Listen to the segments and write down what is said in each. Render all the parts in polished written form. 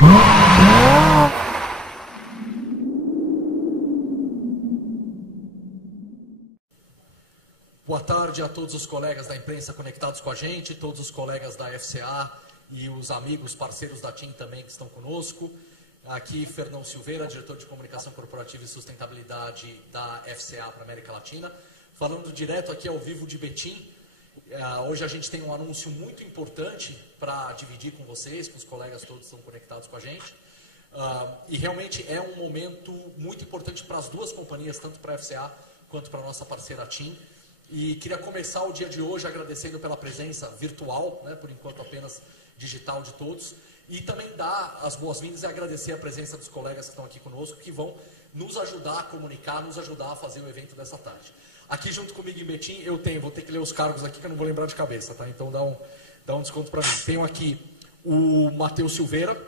Boa tarde a todos os colegas da imprensa conectados com a gente, todos os colegas da FCA e os amigos, parceiros da TIM também que estão conosco. Aqui, Fernão Silveira, diretor de Comunicação Corporativa e Sustentabilidade da FCA para a América Latina. Falando direto aqui ao vivo de Betim. Hoje a gente tem um anúncio muito importante para dividir com vocês, com os colegas todos que estão conectados com a gente. E realmente é um momento muito importante para as duas companhias, tanto para a FCA quanto para a nossa parceira TIM. E queria começar o dia de hoje agradecendo pela presença virtual, né, por enquanto apenas digital de todos, e também dar as boas-vindas e agradecer a presença dos colegas que estão aqui conosco, que vão nos ajudar a comunicar, nos ajudar a fazer o evento dessa tarde. Aqui junto comigo em Betim, vou ter que ler os cargos aqui que eu não vou lembrar de cabeça, tá? Então dá um desconto para mim. Tenho aqui o Matheus Silveira,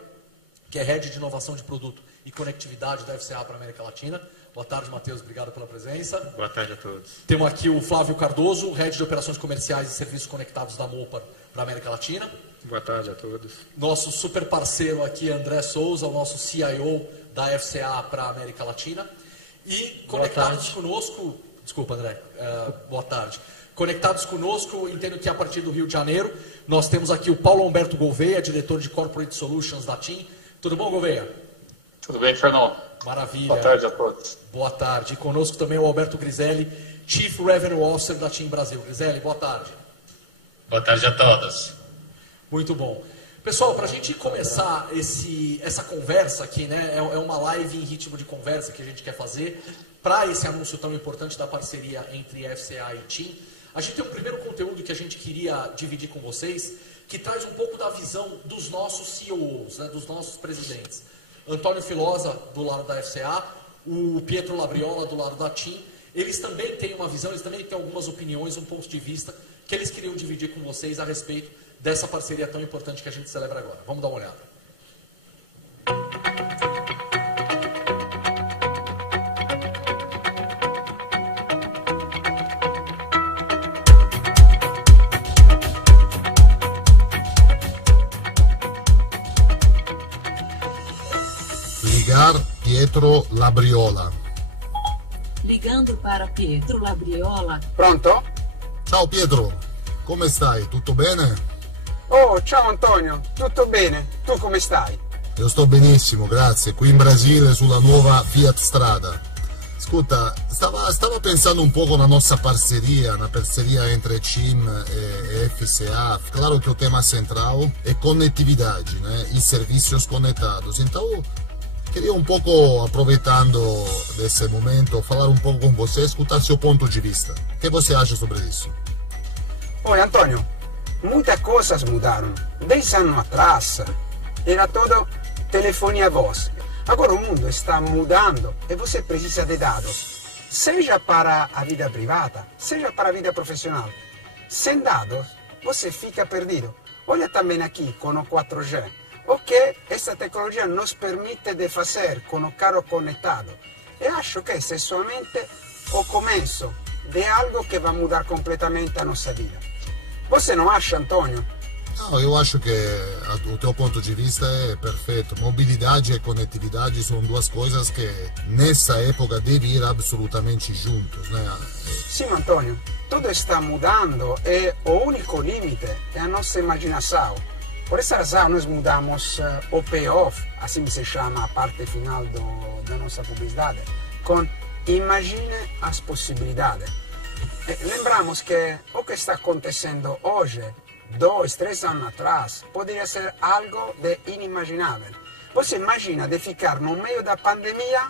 que é Head de Inovação de Produto e Conectividade da FCA para a América Latina. Boa tarde, Matheus. Obrigado pela presença. Boa tarde a todos. Temos aqui o Flávio Cardoso, Head de Operações Comerciais e Serviços Conectados da MOPAR para a América Latina. Boa tarde a todos. Nosso super parceiro aqui, André Souza, o nosso CIO da FCA para a América Latina. E conectados conosco... Desculpa, André. Boa tarde. Conectados conosco, entendo que a partir do Rio de Janeiro, nós temos aqui o Paulo Humberto Gouveia, diretor de Corporate Solutions da TIM. Tudo bom, Gouveia? Tudo bem, Fernão? Maravilha. Boa tarde a todos. Boa tarde. E conosco também o Alberto Griselli, Chief Revenue Officer da TIM Brasil. Griselli, boa tarde. Boa tarde a todos. Muito bom. Pessoal, para a gente começar essa conversa aqui, né, é uma live em ritmo de conversa que a gente quer fazer para esse anúncio tão importante da parceria entre FCA e TIM. A gente tem um primeiro conteúdo que a gente queria dividir com vocês, que traz um pouco da visão dos nossos CEOs, né, dos nossos presidentes. Antônio Filosa, do lado da FCA, o Pietro Labriola, do lado da TIM, eles também têm uma visão, eles também têm algumas opiniões, um ponto de vista que eles queriam dividir com vocês a respeito dessa parceria tão importante que a gente celebra agora. Vamos dar uma olhada. Ligar Pietro Labriola. Ligando para Pietro Labriola. Pronto? Ciao Pietro, come stai? Tutto bene? Oh, ciao Antonio, tutto bene? Tu come stai? Io sto benissimo, grazie. Qui in Brasile sulla nuova Fiat Strada. Ascolta, stavo pensando un po' con la nostra parceria, una parceria entre TIM e FCA. Claro que o tema central é conectividade, né? E serviços conectados. Então, queria um pouco, aproveitando desse momento, falar um pouco com você, escutar seu ponto de vista. O que você acha sobre isso? Oi, Antonio, muitas coisas mudaram. 10 anos atrás, era todo telefonia voz. Agora o mundo está mudando e você precisa de dados, seja para a vida privada, seja para a vida profissional. Sem dados, você fica perdido. Olha também aqui com o 4G. O que essa tecnologia nos permite de fazer com o carro conectado. E acho que esse é somente o começo de algo que vai mudar completamente a nossa vida. Você não acha, Antonio? Não, eu acho que o teu ponto de vista é perfeito. Mobilidade e conectividade são duas coisas que nessa época devem ir absolutamente juntos, né? Sim, Antonio, tudo está mudando e o único limite é a nossa imaginação. Por essa razão nós mudamos o payoff, assim se chama a parte final da nossa publicidade, com imagine as possibilidades. Lembramos que o que está acontecendo hoje, 2, 3 anos atrás, poderia ser algo de inimaginável. Você imagina de ficar no meio da pandemia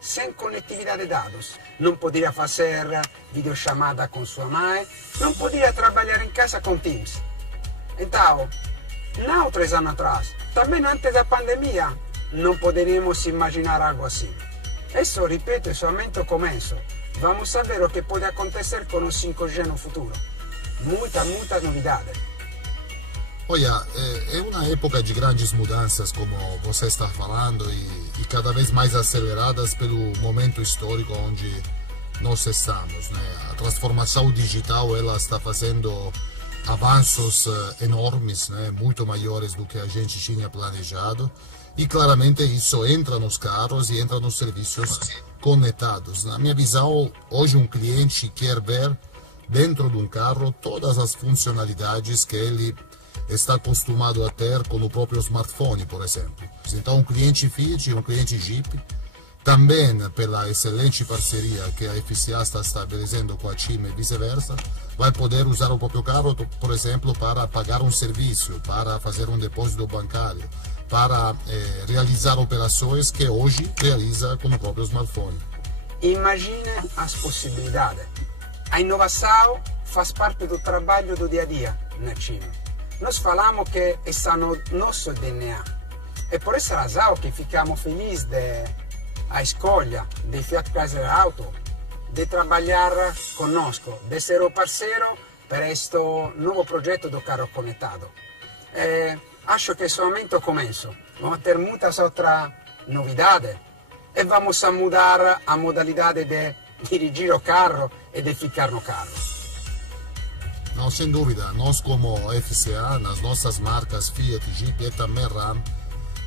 sem conectividade de dados. Não poderia fazer videochamada com sua mãe, não poderia trabalhar em casa com Teams. Então, não 3 anos atrás, também antes da pandemia, não poderíamos imaginar algo assim. Isso, ripeto, é somente o começo. Vamos ver o que pode acontecer com o 5G no futuro. Muita novidade. Olha, é uma época de grandes mudanças, como você está falando, e cada vez mais aceleradas pelo momento histórico onde nós estamos, né? A transformação digital ela está fazendo avanços enormes, né? Muito maiores do que a gente tinha planejado. e claramente isso entra nos carros e entra nos serviços conectados. Na minha visão, hoje um cliente quer ver dentro de um carro todas as funcionalidades que ele está acostumado a ter com o próprio smartphone, por exemplo. Então, um cliente Fiat e um cliente Jeep, também pela excelente parceria que a FCA está estabelecendo com a CIM e vice-versa, vai poder usar o próprio carro, por exemplo, para pagar um serviço, para fazer um depósito bancário, para realizar operações que hoje realiza com o próprio smartphone. Imagine as possibilidades. A inovação faz parte do trabalho do dia a dia na CIM. Nós falamos que está no nosso DNA. É por essa razão que ficamos felizes da escolha de Fiat Chrysler Auto de trabalhar conosco, de ser o parceiro para este novo projeto do carro conectado. Acho que é somente o começo. Vamos ter muitas outras novidades e vamos a mudar a modalidade de dirigir o carro e de ficar no carro. Não, sem dúvida, nós como FCA, nas nossas marcas Fiat, Jeep e também Ram,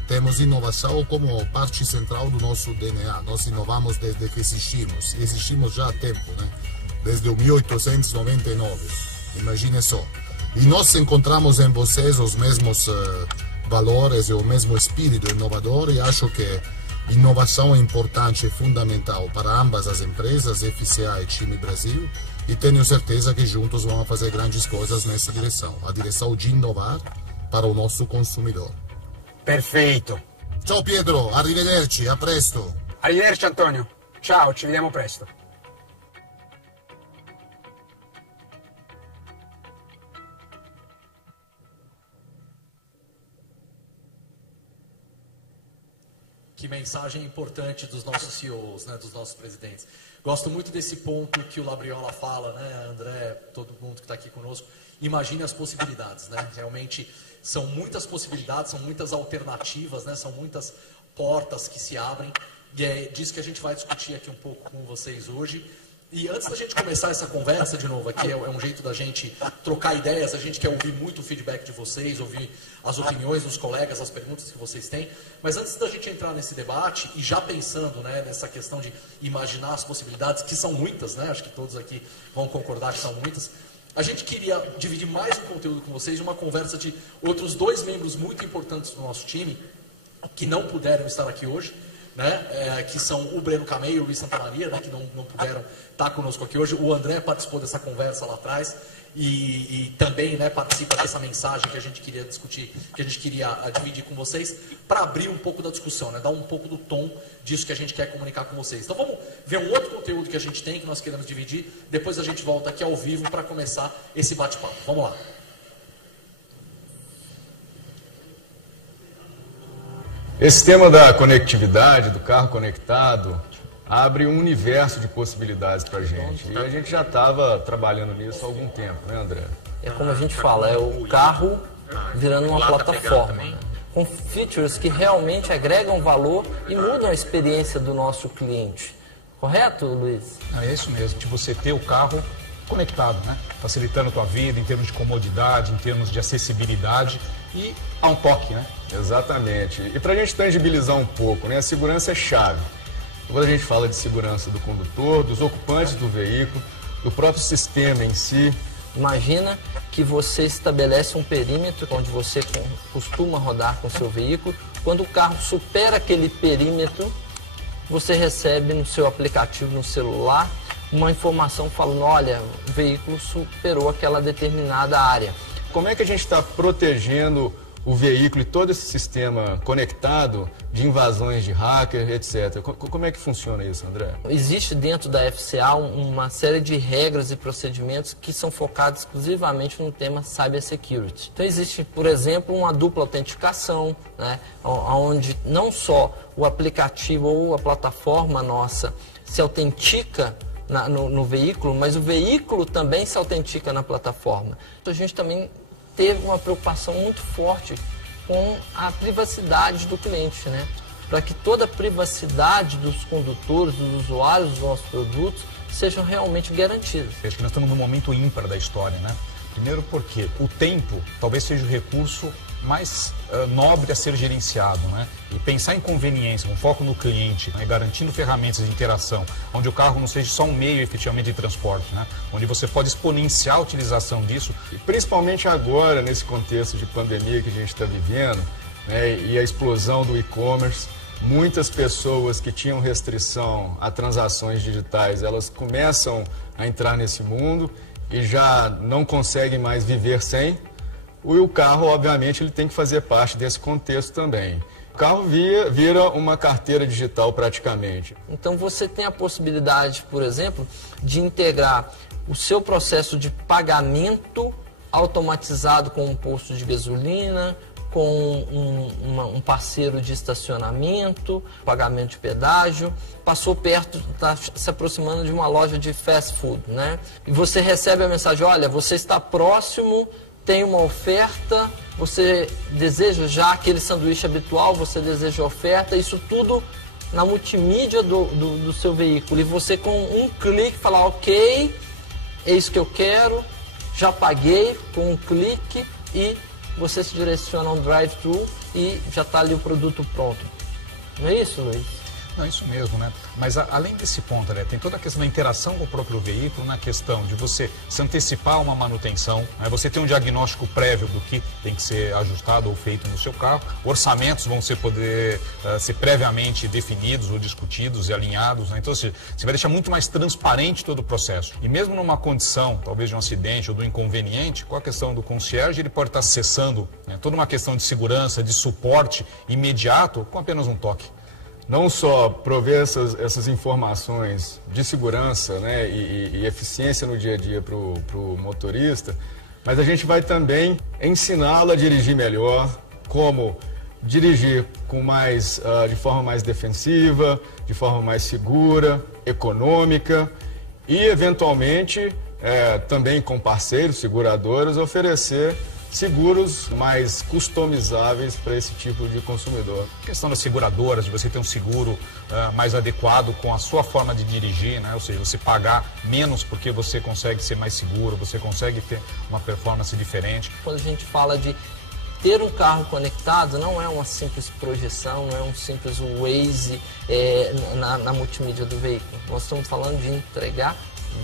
temos inovação como parte central do nosso DNA. Nós inovamos desde que existimos já há tempo, né? Desde o 1899, imagine só. E nós encontramos em vocês os mesmos valores e o mesmo espírito inovador, e acho que inovação é importante e fundamental para ambas as empresas, FCA e CIM Brasil, e tenho certeza que juntos vamos fazer grandes coisas nessa direção, a direção de inovar para o nosso consumidor. Perfeito. Ciao Pietro, arrivederci, a presto. Arrivederci Antonio. Ciao, ci vediamo presto. Que mensagem importante dos nossos CEOs, né, dos nossos presidentes. Gosto muito desse ponto que o Labriola fala, né, André, todo mundo que está aqui conosco. Imagine as possibilidades, né? Realmente são muitas possibilidades, são muitas alternativas, né? São muitas portas que se abrem. E é disso que a gente vai discutir aqui um pouco com vocês hoje. E antes da gente começar essa conversa de novo aqui, é um jeito da gente trocar ideias, a gente quer ouvir muito o feedback de vocês, ouvir as opiniões dos colegas, as perguntas que vocês têm. Mas antes da gente entrar nesse debate, e já pensando, né, nessa questão de imaginar as possibilidades, que são muitas, né, acho que todos aqui vão concordar que são muitas, a gente queria dividir mais um conteúdo com vocês, uma conversa de outros dois membros muito importantes do nosso time, que não puderam estar aqui hoje, né, que são o Breno Camei e o Luiz Santamaria, né, que não puderam estar conosco aqui hoje. O André participou dessa conversa lá atrás e também, né, participa dessa mensagem que a gente queria discutir, que a gente queria dividir com vocês, para abrir um pouco da discussão, né, dar um pouco do tom disso que a gente quer comunicar com vocês. Então vamos ver um outro conteúdo que a gente tem, que nós queremos dividir, depois a gente volta aqui ao vivo para começar esse bate-papo. Vamos lá. Esse tema da conectividade, do carro conectado, abre um universo de possibilidades para a gente. E a gente já estava trabalhando nisso há algum tempo, né, André? É como a gente fala, é o carro virando uma plataforma, né? Com features que realmente agregam valor e mudam a experiência do nosso cliente. Correto, Luiz? É isso mesmo, de você ter o carro conectado, né? Facilitando a tua vida em termos de comodidade, em termos de acessibilidade e a um toque, né? Exatamente. E para a gente tangibilizar um pouco, né, a segurança é chave. Quando a gente fala de segurança do condutor, dos ocupantes do veículo, do próprio sistema em si. Imagina que você estabelece um perímetro onde você costuma rodar com seu veículo. Quando o carro supera aquele perímetro, você recebe no seu aplicativo, no celular, uma informação falando, olha, o veículo superou aquela determinada área. Como é que a gente está protegendo o veículo e todo esse sistema conectado de invasões de hacker, etc. Como é que funciona isso, André? Existe dentro da FCA uma série de regras e procedimentos que são focados exclusivamente no tema Cybersecurity. Então existe, por exemplo, uma dupla autenticação, né, onde não só o aplicativo ou a plataforma nossa se autentica no veículo, mas o veículo também se autentica na plataforma. Então a gente também teve uma preocupação muito forte com a privacidade do cliente, né? Para que toda a privacidade dos condutores, dos usuários dos nossos produtos sejam realmente garantidas. Acho que nós estamos num momento ímpar da história, né? Primeiro porque o tempo talvez seja o recurso mais nobre a ser gerenciado, né? E pensar em conveniência, com foco no cliente, né? Garantindo ferramentas de interação, onde o carro não seja só um meio efetivamente de transporte, né? Onde você pode exponenciar a utilização disso. E principalmente agora, nesse contexto de pandemia que a gente está vivendo, né? E a explosão do e-commerce, muitas pessoas que tinham restrição a transações digitais, elas começam a entrar nesse mundo e já não conseguem mais viver sem. E o carro, obviamente, ele tem que fazer parte desse contexto também. O carro vira uma carteira digital praticamente. Então você tem a possibilidade, por exemplo, de integrar o seu processo de pagamento automatizado com um posto de gasolina, com um parceiro de estacionamento, pagamento de pedágio, passou perto, está se aproximando de uma loja de fast food, né? E você recebe a mensagem, olha, você está próximo, tem uma oferta, você deseja já aquele sanduíche habitual, você deseja oferta, isso tudo na multimídia do seu veículo. E você com um clique falar, ok, é isso que eu quero, já paguei com um clique e você se direciona a um drive-thru e já está ali o produto pronto. Não é isso, Luiz? Não, isso mesmo, né? Mas além desse ponto, né, tem toda a questão da interação com o próprio veículo, na questão de você se antecipar a uma manutenção, né? Você ter um diagnóstico prévio do que tem que ser ajustado ou feito no seu carro, orçamentos vão ser previamente definidos ou discutidos e alinhados, né? Então você vai deixar muito mais transparente todo o processo. E mesmo numa condição, talvez de um acidente ou do inconveniente, com a questão do concierge, ele pode estar acessando, né, toda uma questão de segurança, de suporte imediato com apenas um toque. Não só prover essas informações de segurança, né, e eficiência no dia a dia para o motorista, mas a gente vai também ensiná-lo a dirigir melhor, como dirigir de forma mais defensiva, de forma mais segura, econômica e, eventualmente, também com parceiros, seguradoras, oferecer seguros mais customizáveis para esse tipo de consumidor. A questão das seguradoras, de você ter um seguro mais adequado com a sua forma de dirigir, né? Ou seja, você pagar menos porque você consegue ser mais seguro, você consegue ter uma performance diferente. Quando a gente fala de ter um carro conectado, não é uma simples projeção, não é um simples Waze na multimídia do veículo. Nós estamos falando de entregar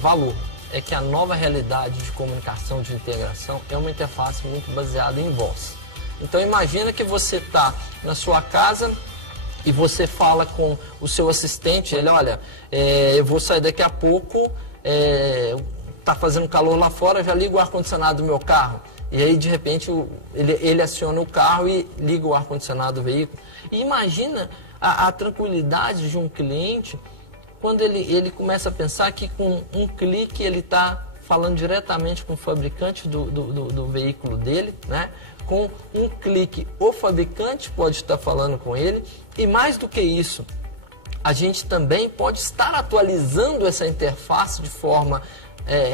valor. É que a nova realidade de comunicação, de integração, é uma interface muito baseada em voz. Então imagina que você está na sua casa e você fala com o seu assistente, ele, olha, eu vou sair daqui a pouco, está fazendo calor lá fora, já liga o ar-condicionado do meu carro. E aí, de repente, ele aciona o carro e liga o ar-condicionado do veículo. E imagina a tranquilidade de um cliente quando ele começa a pensar que com um clique ele está falando diretamente com o fabricante do veículo dele, né? Com um clique o fabricante pode estar falando com ele e mais do que isso, a gente também pode estar atualizando essa interface de forma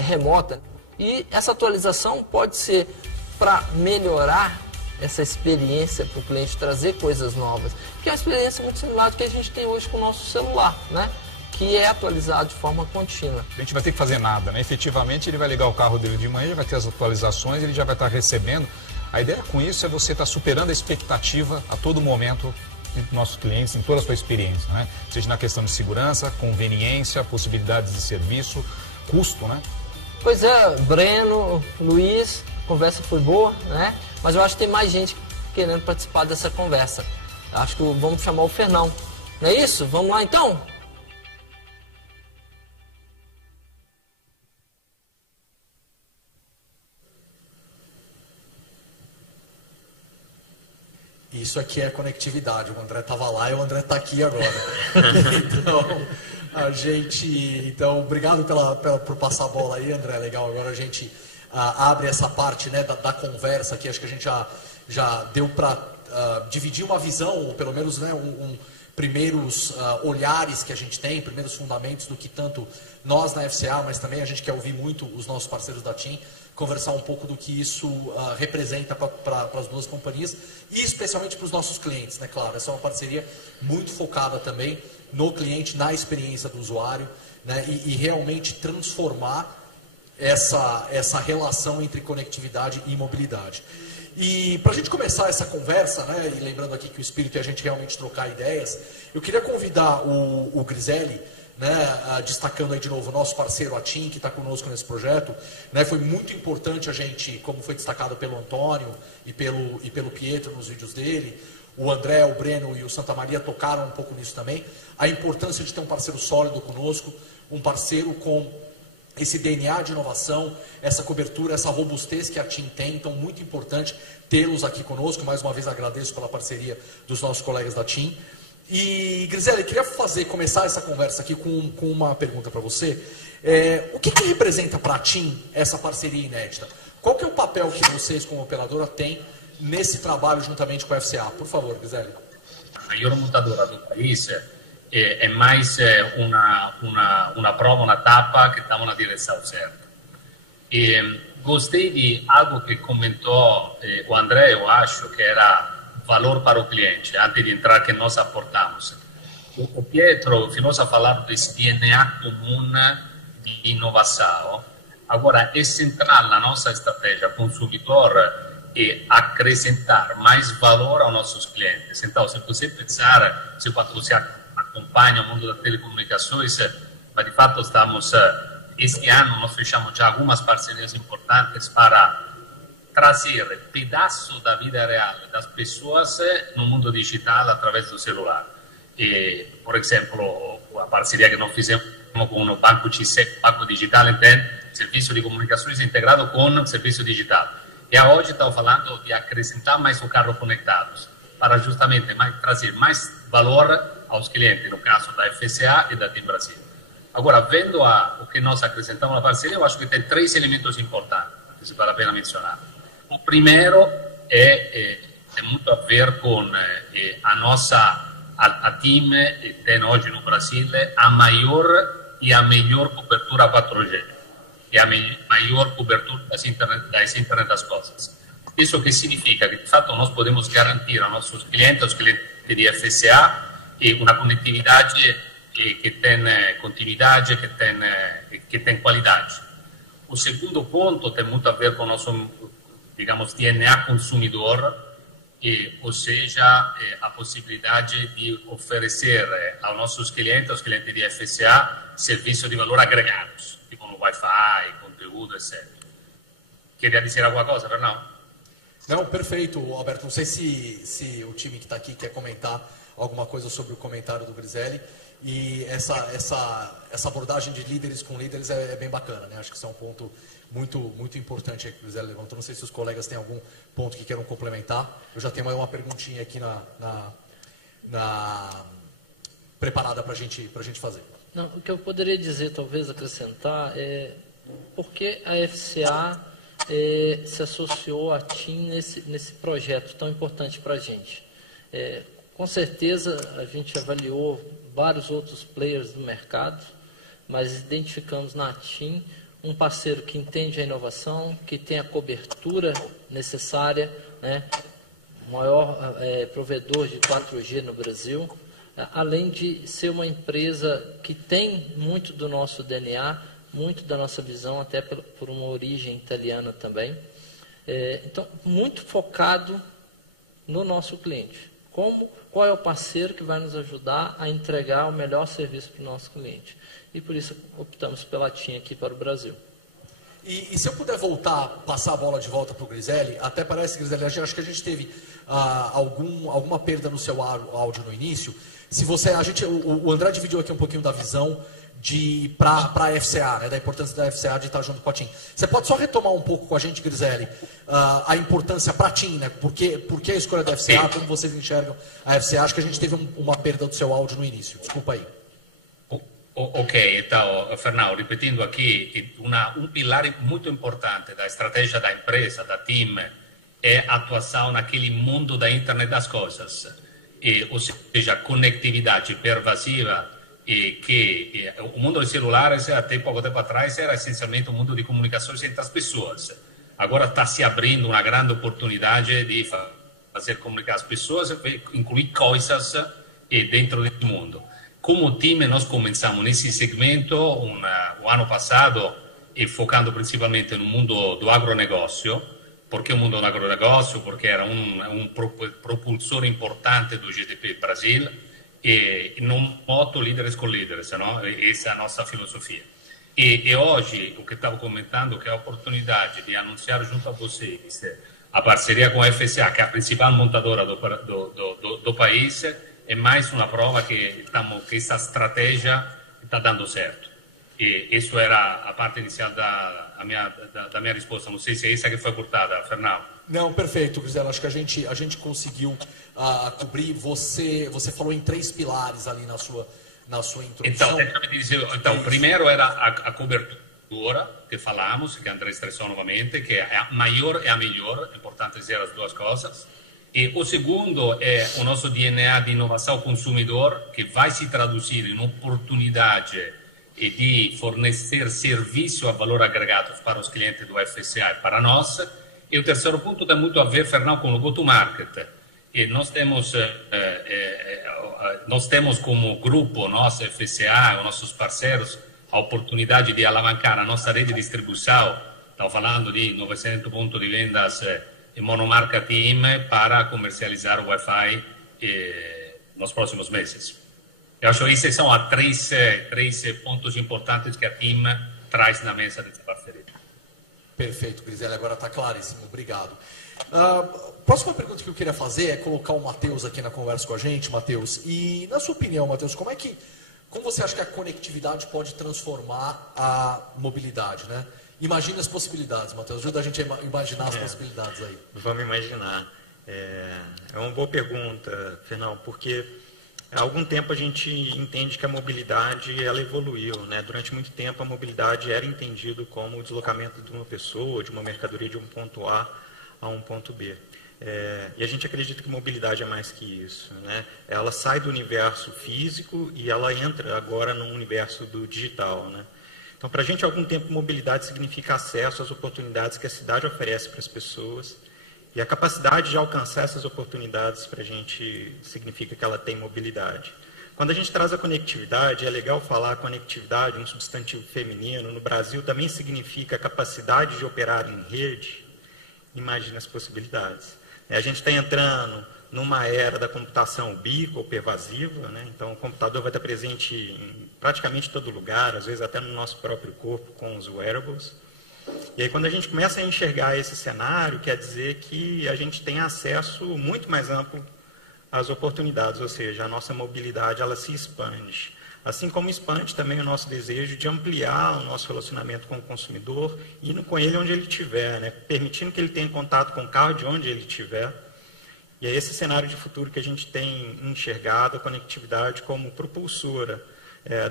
remota e essa atualização pode ser para melhorar essa experiência para o cliente, trazer coisas novas, que é uma experiência muito similar do que a gente tem hoje com o nosso celular, né? Que é atualizado de forma contínua. A gente vai ter que fazer nada, né? Efetivamente, ele vai ligar o carro dele de manhã, já vai ter as atualizações, ele já vai estar recebendo. A ideia com isso é você estar superando a expectativa a todo momento dos nossos clientes, em toda a sua experiência, né? Seja na questão de segurança, conveniência, possibilidades de serviço, custo, né? Pois é, Breno, Luiz, a conversa foi boa, né? Mas eu acho que tem mais gente querendo participar dessa conversa. Acho que vamos chamar o Fernão. Não é isso? Vamos lá então? Isso aqui é conectividade. O André estava lá e o André está aqui agora. Então, obrigado por passar a bola aí, André. Legal. Agora a gente abre essa parte, né, da conversa aqui. Acho que a gente já deu para dividir uma visão, ou pelo menos, né, primeiros olhares que a gente tem, primeiros fundamentos do que tanto nós na FCA, mas também a gente quer ouvir muito os nossos parceiros da TIM, conversar um pouco do que isso representa para as duas companhias e especialmente para os nossos clientes, né? Claro, essa é uma parceria muito focada também no cliente, na experiência do usuário, né? E realmente transformar essa relação entre conectividade e mobilidade. E para a gente começar essa conversa, né, e lembrando aqui que o espírito é a gente realmente trocar ideias, eu queria convidar o Griselli, né, destacando aí de novo o nosso parceiro, a TIM, que está conosco nesse projeto, né, foi muito importante a gente, como foi destacado pelo Antônio e pelo Pietro nos vídeos dele, o André, o Breno e o Santa Maria tocaram um pouco nisso também, a importância de ter um parceiro sólido conosco, um parceiro com esse DNA de inovação, essa cobertura, essa robustez que a TIM tem, então muito importante tê-los aqui conosco. Mais uma vez agradeço pela parceria dos nossos colegas da TIM. E Griselli, queria começar essa conversa aqui com uma pergunta para você. O que representa para a TIM essa parceria inédita? Qual que é o papel que vocês como operadora têm nesse trabalho juntamente com a FCA? Por favor, Griselli. A maior montadora do país é mais uma prova, uma etapa que está na direção certa. Gostei de algo que comentou o André, eu acho, que era valor para o cliente, antes de entrar que nós aportamos. O Pietro ficou a falar desse DNA comum de inovação. Agora, é central na nossa estratégia consumidor acrescentar mais valor aos nossos clientes. Então, se você pensar, se você acompanha o mundo das telecomunicações, mas de fato este ano nós fechamos já algumas parcerias importantes para trazer pedaços da vida real das pessoas no mundo digital através do celular. Por exemplo, a parceria que nós fizemos com o Banco XC, Banco Digital, entende? Serviço de comunicações integrado com serviço digital. E hoje estamos falando de acrescentar mais o carro conectados, para justamente trazer mais valor aos clientes, no caso da FCA e da TIM Brasil. Agora, vendo o que nós acrescentamos na parceria, eu acho que tem 3 elementos importantes que vale a pena mencionar. O primeiro tem muito a ver com a TIM tem hoje no Brasil a maior e a melhor cobertura 4G e a maior cobertura das internet das coisas. Isso que significa que, de fato, nós podemos garantir aos nossos clientes, aos clientes de FCA, uma conectividade que tem continuidade, que tem qualidade. O segundo ponto tem muito a ver com o nosso, digamos, DNA consumidor, ou seja, a possibilidade de oferecer aos nossos clientes de FCA, serviços de valor agregados, tipo no Wi-Fi, conteúdo, etc. Queria dizer alguma coisa, Fernando? Não, perfeito, Alberto. Não sei se o time que está aqui quer comentar alguma coisa sobre o comentário do Griselli. E essa abordagem de líderes com líderes é bem bacana, né? Acho que isso é um ponto muito importante aí que o Griselli levantou. Não sei se os colegas têm algum ponto que queiram complementar. Eu já tenho uma perguntinha aqui preparada para a gente fazer. Não, o que eu poderia dizer, talvez acrescentar, é por que a FCA se associou à TIM nesse projeto tão importante para a gente. Com certeza a gente avaliou vários outros players do mercado, mas identificamos na TIM um parceiro que entende a inovação, que tem a cobertura necessária, né? O maior provedor de 4G no Brasil, além de ser uma empresa que tem muito do nosso DNA, muito da nossa visão, até por uma origem italiana também. Então, muito focado no nosso cliente. Qual é o parceiro que vai nos ajudar a entregar o melhor serviço para o nosso cliente? E por isso optamos pela TIM aqui para o Brasil. E se eu puder passar a bola de volta para o Griselli, até parece, Griselli, acho que a gente teve alguma perda no seu áudio no início. O André dividiu aqui um pouquinho da visão para a FCA, né, da importância da FCA de estar junto com a TIM. Você pode só retomar um pouco com a gente, Griselli, a importância para a TIM, né? Por que a escolha da FCA, como vocês enxergam a FCA? Acho que a gente teve uma perda do seu áudio no início. Desculpa aí. Ok, então, Fernando, repetindo aqui, um pilar muito importante da estratégia da empresa, da TIM, é a atuação naquele mundo da internet das coisas, ou seja, conectividade pervasiva, que o mundo dos celulares, até pouco tempo atrás, era essencialmente um mundo de comunicações entre as pessoas. Agora está se abrindo uma grande oportunidade de fazer comunicar as pessoas, incluir coisas dentro desse mundo. Como time, nós começamos nesse segmento o ano passado, focando principalmente no mundo do agronegócio, Porque o mundo do agronegócio, porque era um propulsor importante do GDP Brasil, e num moto líderes com líderes, não? Essa é a nossa filosofia. E hoje, o que estava comentando, que é a oportunidade de anunciar junto a vocês a parceria com a FCA, que é a principal montadora do país, é mais uma prova que essa estratégia está dando certo. E isso era a parte inicial da minha resposta. Não sei se é essa que foi cortada, Fernando. Não, perfeito, Grisela. Acho que a gente conseguiu cobrir. Você falou em 3 pilares ali na sua introdução. Então primeiro era a cobertura, que falamos, que André estressou novamente, que é a maior e a melhor, é importante dizer as duas coisas. E o segundo é o nosso DNA de inovação consumidor, que vai se traduzir em oportunidade de fornecer serviço a valor agregado para os clientes do FCA e para nós. E o terceiro ponto tem muito a ver, Fernando, com o go-to-market. E nós temos como grupo, nós, FCA, os nossos parceiros, a oportunidade de alavancar a nossa rede de distribuição. Estamos falando de 900 pontos de vendas em monomarca TIM para comercializar o Wi-Fi nos próximos meses. Eu acho que esses são os três pontos importantes que a TIM traz na mesa dessa parceria. Perfeito, Grisela, agora está claríssimo, obrigado. Próxima pergunta que eu queria fazer é colocar o Matheus aqui na conversa com a gente, Matheus. E, na sua opinião, Matheus, como você acha que a conectividade pode transformar a mobilidade, né? Imagina as possibilidades, Matheus. Ajuda a gente a imaginar as possibilidades aí. Vamos imaginar. É uma boa pergunta, Fernão, porque há algum tempo a gente entende que a mobilidade ela evoluiu, né? Durante muito tempo a mobilidade era entendido como o deslocamento de uma pessoa, de uma mercadoria de um ponto A a um ponto B. E a gente acredita que mobilidade é mais que isso, né? Ela sai do universo físico e ela entra agora no universo do digital, né? Então, para a gente, há algum tempo, mobilidade significa acesso às oportunidades que a cidade oferece para as pessoas, e a capacidade de alcançar essas oportunidades para a gente significa que ela tem mobilidade. Quando a gente traz a conectividade, é legal falar conectividade, um substantivo feminino, no Brasil também significa a capacidade de operar em rede. Imagina as possibilidades. A gente está entrando numa era da computação ubiqua ou pervasiva, né? Então o computador vai estar presente em praticamente todo lugar, às vezes até no nosso próprio corpo com os wearables. E aí quando a gente começa a enxergar esse cenário, quer dizer que a gente tem acesso muito mais amplo às oportunidades, ou seja, a nossa mobilidade ela se expande. Assim como expande também o nosso desejo de ampliar o nosso relacionamento com o consumidor, indo com ele onde ele estiver, né? Permitindo que ele tenha contato com o carro de onde ele estiver. E é esse cenário de futuro que a gente tem enxergado a conectividade como propulsora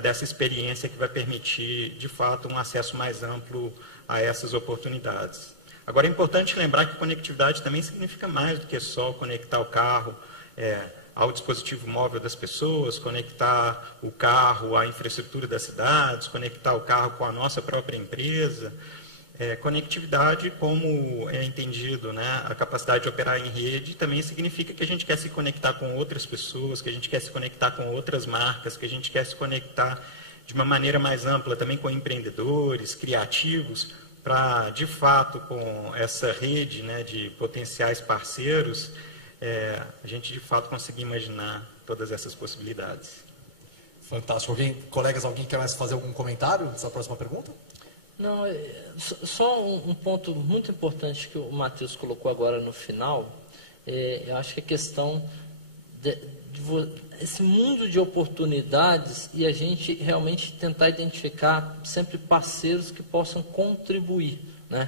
dessa experiência que vai permitir, de fato, um acesso mais amplo a essas oportunidades. Agora, é importante lembrar que conectividade também significa mais do que só conectar o carro ao dispositivo móvel das pessoas, conectar o carro à infraestrutura das cidades, conectar o carro com a nossa própria empresa. Conectividade, como é entendido, né, a capacidade de operar em rede, também significa que a gente quer se conectar com outras pessoas, que a gente quer se conectar com outras marcas, que a gente quer se conectar de uma maneira mais ampla também com empreendedores, criativos, para, de fato, com essa rede, né, de potenciais parceiros, a gente, de fato, conseguir imaginar todas essas possibilidades. Fantástico. Colegas, alguém quer mais fazer algum comentário nessa próxima pergunta? Não, só um ponto muito importante que o Matheus colocou agora no final, eu acho que a questão esse mundo de oportunidades e a gente realmente tentar identificar sempre parceiros que possam contribuir, né?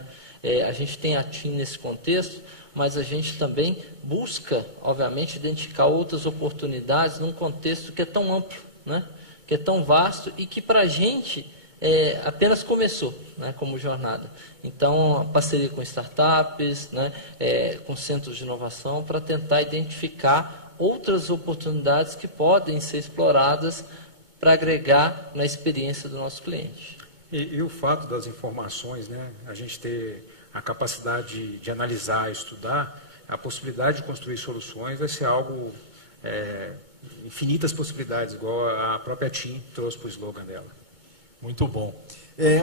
A gente tem a TIM nesse contexto, mas a gente também busca, obviamente, identificar outras oportunidades num contexto que é tão amplo, né? Que é tão vasto e que para a gente apenas começou, né, como jornada. Então, a parceria com startups, né, com centros de inovação, para tentar identificar outras oportunidades que podem ser exploradas para agregar na experiência do nosso cliente. E o fato das informações, né, a gente ter a capacidade de analisar, estudar, a possibilidade de construir soluções vai ser algo, infinitas possibilidades, igual a própria TIM trouxe para o slogan dela. Muito bom.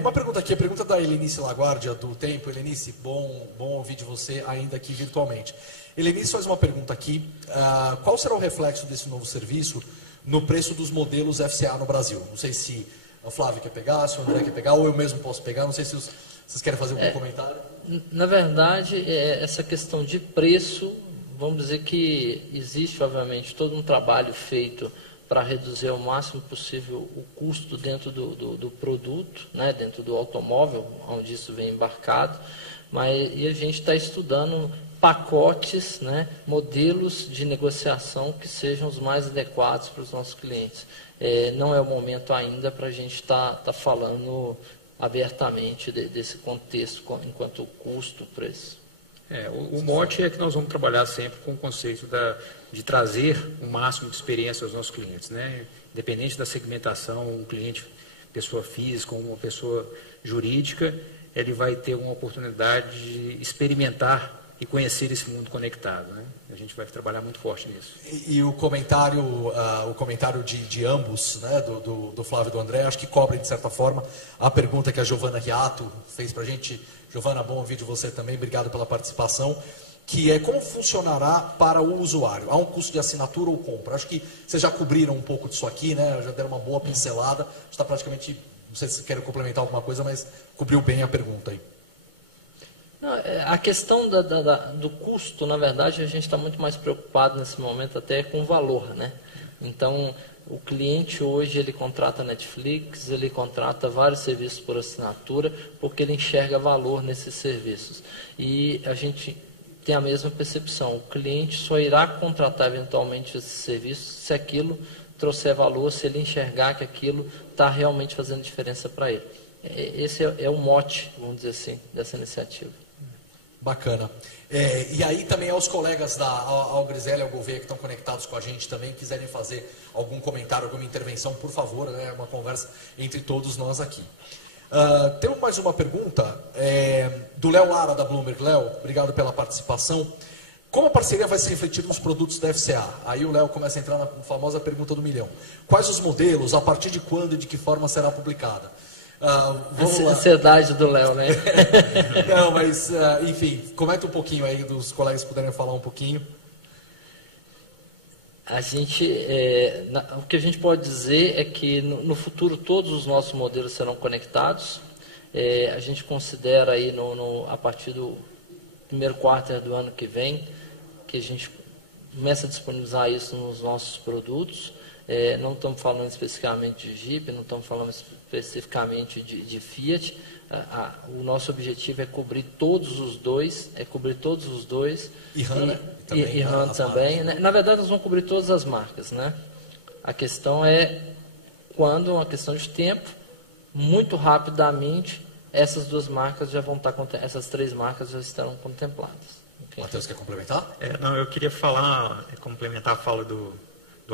Uma pergunta aqui, a pergunta da Helenice Laguardia, do Tempo. Helenice, bom ouvir de você, ainda aqui virtualmente. Helenice faz uma pergunta aqui, qual será o reflexo desse novo serviço no preço dos modelos FCA no Brasil? Não sei se o Flávio quer pegar, se o André quer pegar, ou eu mesmo posso pegar, não sei se vocês querem fazer algum comentário. Na verdade, essa questão de preço, vamos dizer que existe, obviamente, todo um trabalho feito para reduzir ao máximo possível o custo dentro do produto, né, dentro do automóvel, onde isso vem embarcado, e a gente está estudando pacotes, né, modelos de negociação que sejam os mais adequados para os nossos clientes. Não é o momento ainda para a gente estar falando abertamente desse contexto enquanto custo, preço. O mote é que nós vamos trabalhar sempre com o conceito de trazer o máximo de experiência aos nossos clientes, né? Independente da segmentação, um cliente, pessoa física ou uma pessoa jurídica, ele vai ter uma oportunidade de experimentar e conhecer esse mundo conectado, né? A gente vai trabalhar muito forte nisso. E o comentário de ambos, né, do Flávio e do André, acho que cobre, de certa forma, a pergunta que a Giovana Riato fez para a gente. Giovana, bom ouvir de você também, obrigado pela participação, que é como funcionará para o usuário? Há um custo de assinatura ou compra? Acho que vocês já cobriram um pouco disso aqui, né? Já deram uma boa pincelada, está praticamente, não sei se querem complementar alguma coisa, mas cobriu bem a pergunta aí. Não, a questão do custo, na verdade, a gente está muito mais preocupado nesse momento até com o valor, né? Então, o cliente hoje, ele contrata Netflix, ele contrata vários serviços por assinatura, porque ele enxerga valor nesses serviços. E a gente tem a mesma percepção, o cliente só irá contratar eventualmente esses serviços se aquilo trouxer valor, se ele enxergar que aquilo está realmente fazendo diferença para ele. Esse é o mote, vamos dizer assim, dessa iniciativa. Bacana. E aí também aos colegas ao Griselli e ao Gouveia que estão conectados com a gente também, quiserem fazer algum comentário, alguma intervenção, por favor, né, uma conversa entre todos nós aqui. Temos mais uma pergunta do Léo Lara, da Bloomberg. Léo, obrigado pela participação. Como a parceria vai se refletir nos produtos da FCA? Aí o Léo começa a entrar na famosa pergunta do milhão. Quais os modelos, a partir de quando e de que forma será publicada? Ansiedade do Léo, né? Não, mas, enfim, comenta um pouquinho aí, dos colegas puderem falar um pouquinho. O que a gente pode dizer é que no futuro todos os nossos modelos serão conectados. A gente considera aí a partir do primeiro quarto do ano que vem, que a gente começa a disponibilizar isso nos nossos produtos. Não estamos falando especificamente de Jeep, não estamos falando especificamente de Fiat. O nosso objetivo é cobrir todos os dois, E Ram, né? E Ram também. Né? Na verdade, nós vamos cobrir todas as marcas, né? A questão é quando, uma questão de tempo, muito rapidamente, essas duas marcas já vão estar, essas três marcas já estarão contempladas. Okay? Matheus, quer complementar? Não, eu queria complementar a fala do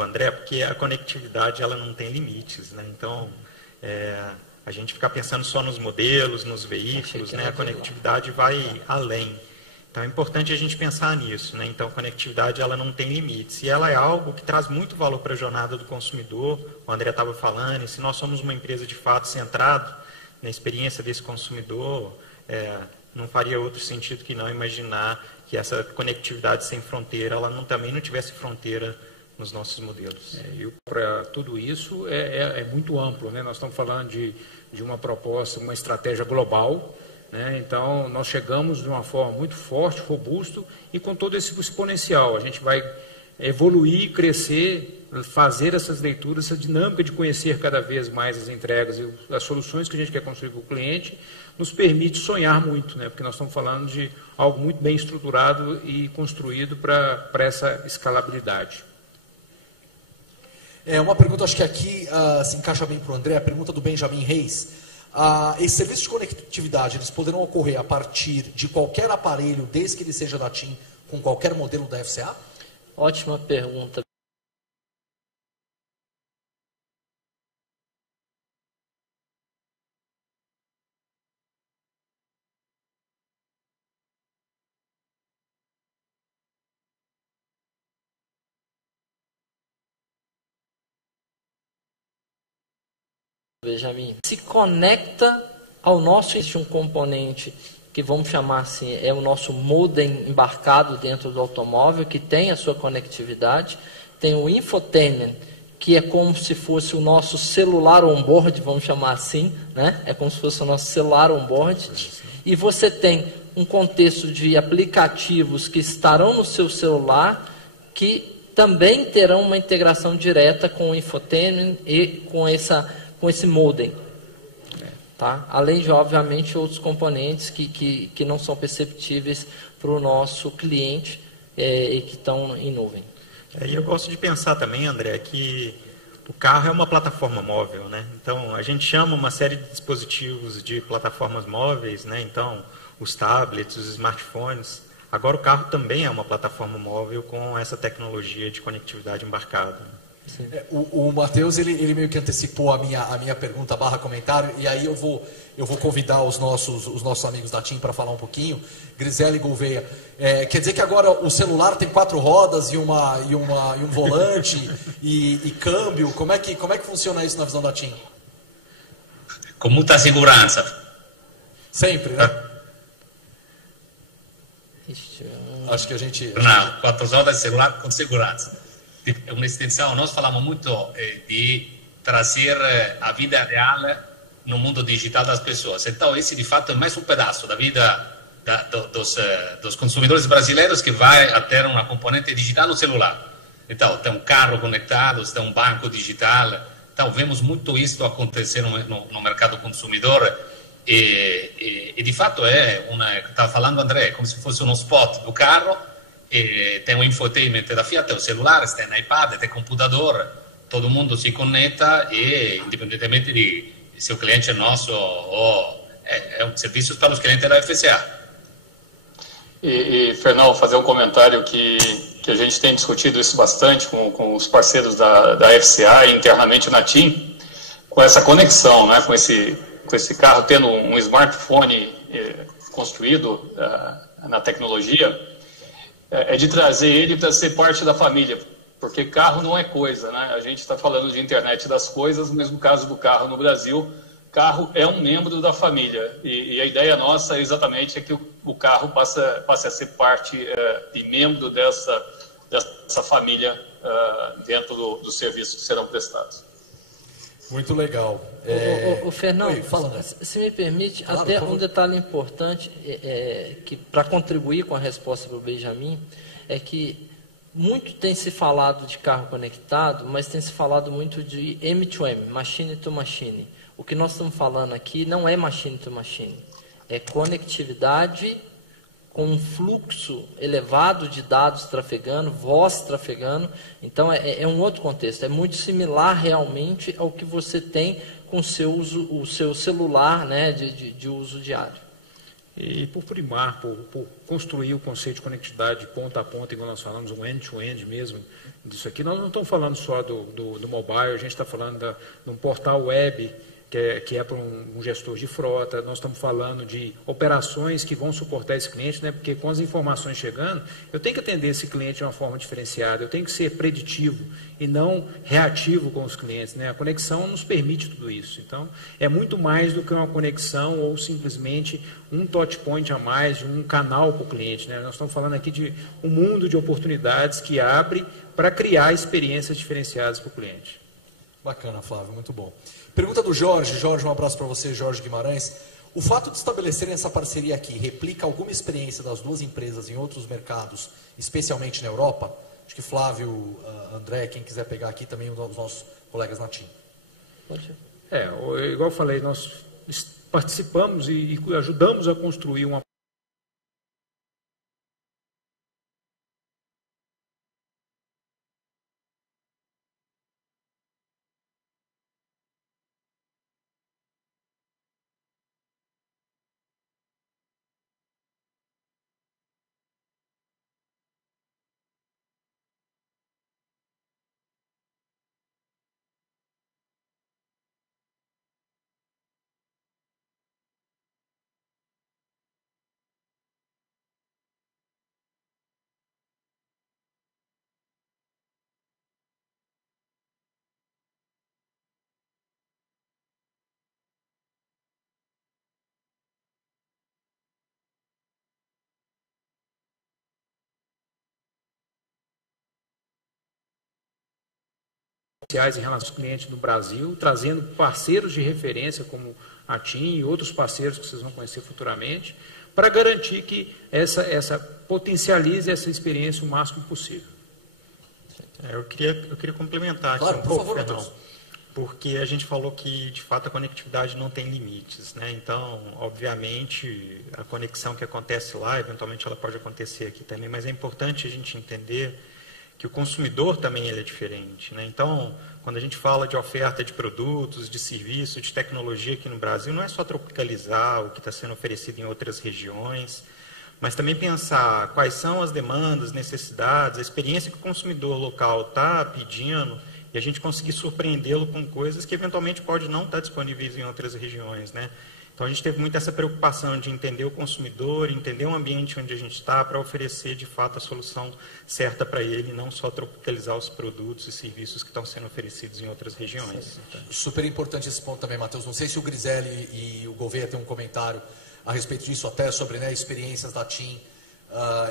André, porque a conectividade ela não tem limites, né? Então, a gente ficar pensando só nos modelos, nos veículos, né? A conectividade vai além. Então, é importante a gente pensar nisso, né? Então, a conectividade ela não tem limites e ela é algo que traz muito valor para a jornada do consumidor. O André estava falando, e se nós somos uma empresa de fato centrado na experiência desse consumidor, não faria outro sentido que não imaginar que essa conectividade sem fronteira, ela também não tivesse fronteira nos nossos modelos. E para tudo isso é muito amplo, né? Nós estamos falando de uma proposta, uma estratégia global, né? Então nós chegamos de uma forma muito forte, robusto e com todo esse exponencial. A gente vai evoluir, crescer, fazer essas leituras, essa dinâmica de conhecer cada vez mais as entregas e as soluções que a gente quer construir para o cliente, nos permite sonhar muito, né? Porque nós estamos falando de algo muito bem estruturado e construído para essa escalabilidade. Uma pergunta, acho que aqui se encaixa bem para o André, a pergunta do Benjamin Reis. Esses serviços de conectividade, eles poderão ocorrer a partir de qualquer aparelho, desde que ele seja da TIM, com qualquer modelo da FCA? Ótima pergunta. Benjamin, se conecta ao nosso, existe um componente que vamos chamar assim, é o nosso modem embarcado dentro do automóvel, que tem a sua conectividade, tem o infotainment, que é como se fosse o nosso celular on-board, vamos chamar assim, né? É como se fosse o nosso celular on-board, e você tem um contexto de aplicativos que estarão no seu celular, que também terão uma integração direta com o infotainment e com esse modem. Tá? Além de, obviamente, outros componentes que não são perceptíveis para o nosso cliente e que estão em nuvem. E eu gosto de pensar também, André, que o carro é uma plataforma móvel, né? Então, a gente chama uma série de dispositivos de plataformas móveis, né? Então, os tablets, os smartphones. Agora, o carro também é uma plataforma móvel com essa tecnologia de conectividade embarcada. O Matheus, ele meio que antecipou a minha pergunta / comentário, e aí eu vou convidar os nossos amigos da TIM para falar um pouquinho. Grisele Gouveia, quer dizer que agora o celular tem 4 rodas e um volante e câmbio? Como é que funciona isso na visão da TIM? Com muita segurança. Sempre, né? Acho que a gente... Não, 4 rodas de celular com segurança. É uma extensão, nós falamos muito de trazer a vida real no mundo digital das pessoas. Então, esse, de fato, é mais um pedaço da vida dos consumidores brasileiros que vai a ter uma componente digital no celular. Então, tem um carro conectado, tem um banco digital. Então, vemos muito isso acontecer no mercado consumidor. E de fato, estava falando, André, como se fosse um spot do carro. Tem um infotainment da Fiat, tem o celular, tem iPad, tem computador, todo mundo se conecta e, independentemente de se o cliente é nosso ou é um serviço para os clientes da FCA. Fernão, fazer um comentário que a gente tem discutido isso bastante com os parceiros da FCA e internamente na TIM, com essa conexão, né, com esse carro tendo um smartphone construído na tecnologia, é de trazer ele para ser parte da família, porque carro não é coisa, né? A gente está falando de internet das coisas, no mesmo caso do carro no Brasil, carro é um membro da família, e a ideia nossa exatamente é que o carro passe a ser parte e membro dessa família dentro dos serviços que serão prestados. Muito legal. Fernando, Oi, fala, se me permite, claro, até um detalhe importante que para contribuir com a resposta do Benjamin, é que muito tem se falado de carro conectado, mas tem se falado muito de M2M, machine to machine. O que nós estamos falando aqui não é machine to machine, é conectividade com um fluxo elevado de dados trafegando, voz trafegando. Então, é um outro contexto. É muito similar realmente ao que você tem com o seu celular, né, de uso diário. E por primar, por construir o conceito de conectividade de ponta a ponta, igual nós falamos, um end-to-end mesmo, disso aqui, nós não estamos falando só do mobile, a gente está falando de um portal web, que é para um gestor de frota. Nós estamos falando de operações que vão suportar esse cliente, né? Porque com as informações chegando, eu tenho que atender esse cliente de uma forma diferenciada, eu tenho que ser preditivo e não reativo com os clientes, né? A conexão nos permite tudo isso. Então, é muito mais do que uma conexão ou simplesmente um touch point a mais de um canal para o cliente, né? Nós estamos falando aqui de um mundo de oportunidades que abre para criar experiências diferenciadas para o cliente. Bacana, Flávio, muito bom. Pergunta do Jorge. Jorge, um abraço para você, Jorge Guimarães. O fato de estabelecerem essa parceria aqui replica alguma experiência das duas empresas em outros mercados, especialmente na Europa? Acho que Flávio, André, quem quiser pegar aqui também, os nossos colegas na TIM. Pode. Igual eu falei, nós participamos e ajudamos a construir uma em relação aos clientes no Brasil, trazendo parceiros de referência como a TIM e outros parceiros que vocês vão conhecer futuramente, para garantir que essa potencialize essa experiência o máximo possível. Eu queria complementar claro, aqui um pouco, Fernão, porque a gente falou que, de fato, a conectividade não tem limites, né? Então, obviamente, a conexão que acontece lá, eventualmente ela pode acontecer aqui também, mas é importante a gente entender que o consumidor também ele é diferente, né? Então, quando a gente fala de oferta de produtos, de serviços, de tecnologia aqui no Brasil, não é só tropicalizar o que está sendo oferecido em outras regiões, mas também pensar quais são as demandas, necessidades, a experiência que o consumidor local está pedindo e a gente conseguir surpreendê-lo com coisas que eventualmente pode não estar disponíveis em outras regiões, né? Então a gente teve muito essa preocupação de entender o consumidor, entender o ambiente onde a gente está para oferecer de fato a solução certa para ele, não só tropicalizar os produtos e serviços que estão sendo oferecidos em outras regiões. Super importante esse ponto também, Matheus. Não sei se o Griselli e o Gouveia têm um comentário a respeito disso, até sobre, né, experiências da TIM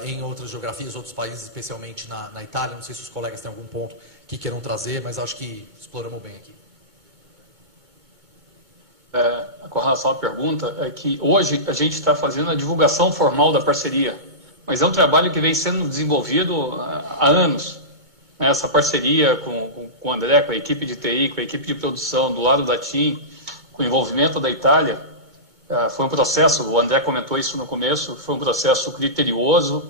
em outras geografias, outros países, especialmente na Itália. Não sei se os colegas têm algum ponto que queiram trazer, mas acho que exploramos bem aqui. Com relação à pergunta, é que hoje a gente está fazendo a divulgação formal da parceria, mas é um trabalho que vem sendo desenvolvido há anos. Essa parceria com o André, com a equipe de TI, com a equipe de produção, do lado da TIM, com o envolvimento da Itália, foi um processo, o André comentou isso no começo, foi um processo criterioso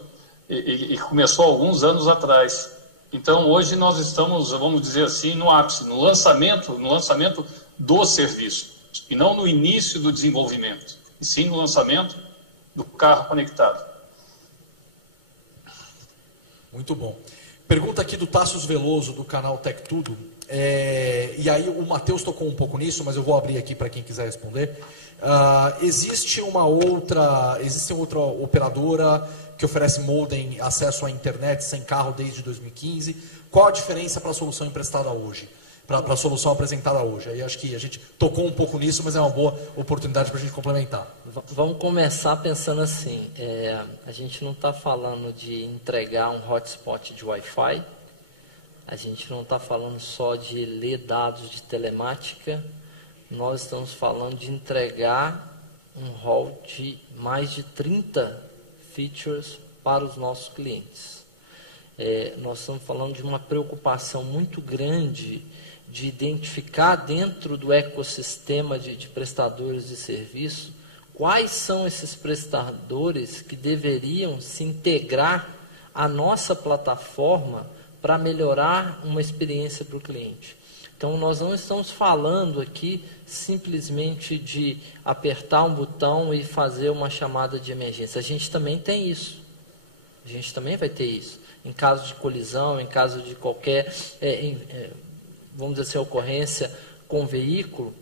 e começou há alguns anos atrás. Então, hoje nós estamos, vamos dizer assim, no ápice, no lançamento do serviço, e não no início do desenvolvimento, e sim no lançamento do carro conectado. Muito bom. Pergunta aqui do Tassos Veloso, do canal Tech Tudo. E aí o Matheus tocou um pouco nisso, mas eu vou abrir aqui para quem quiser responder. Existe outra operadora que oferece modem, acesso à internet sem carro desde 2015. Qual a diferença para a solução emprestada hoje? Para a solução apresentada hoje? Aí acho que a gente tocou um pouco nisso, mas é uma boa oportunidade para a gente complementar. Vamos começar pensando assim, a gente não está falando de entregar um hotspot de Wi-Fi, a gente não está falando só de ler dados de telemática, nós estamos falando de entregar um hall de mais de 30 features para os nossos clientes. Nós estamos falando de uma preocupação muito grande de identificar dentro do ecossistema de prestadores de serviço quais são esses prestadores que deveriam se integrar à nossa plataforma para melhorar uma experiência para o cliente. Então, nós não estamos falando aqui simplesmente de apertar um botão e fazer uma chamada de emergência. A gente também tem isso. A gente também vai ter isso. Em caso de colisão, em caso de qualquer, vamos dizer assim, ocorrência com o veículo,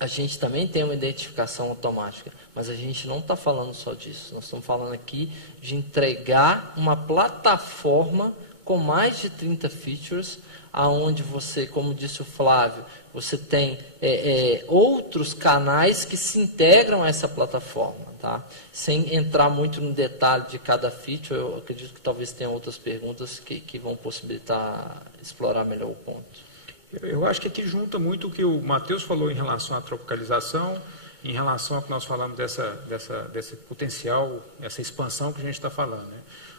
a gente também tem uma identificação automática. Mas a gente não está falando só disso. Nós estamos falando aqui de entregar uma plataforma com mais de 30 features, aonde você, como disse o Flávio, você tem outros canais que se integram a essa plataforma, tá? Sem entrar muito no detalhe de cada feature, eu acredito que talvez tenha outras perguntas que vão possibilitar explorar melhor o ponto. Eu acho que aqui junta muito o que o Matheus falou em relação à tropicalização, em relação ao que nós falamos desse potencial, essa expansão que a gente está falando, né?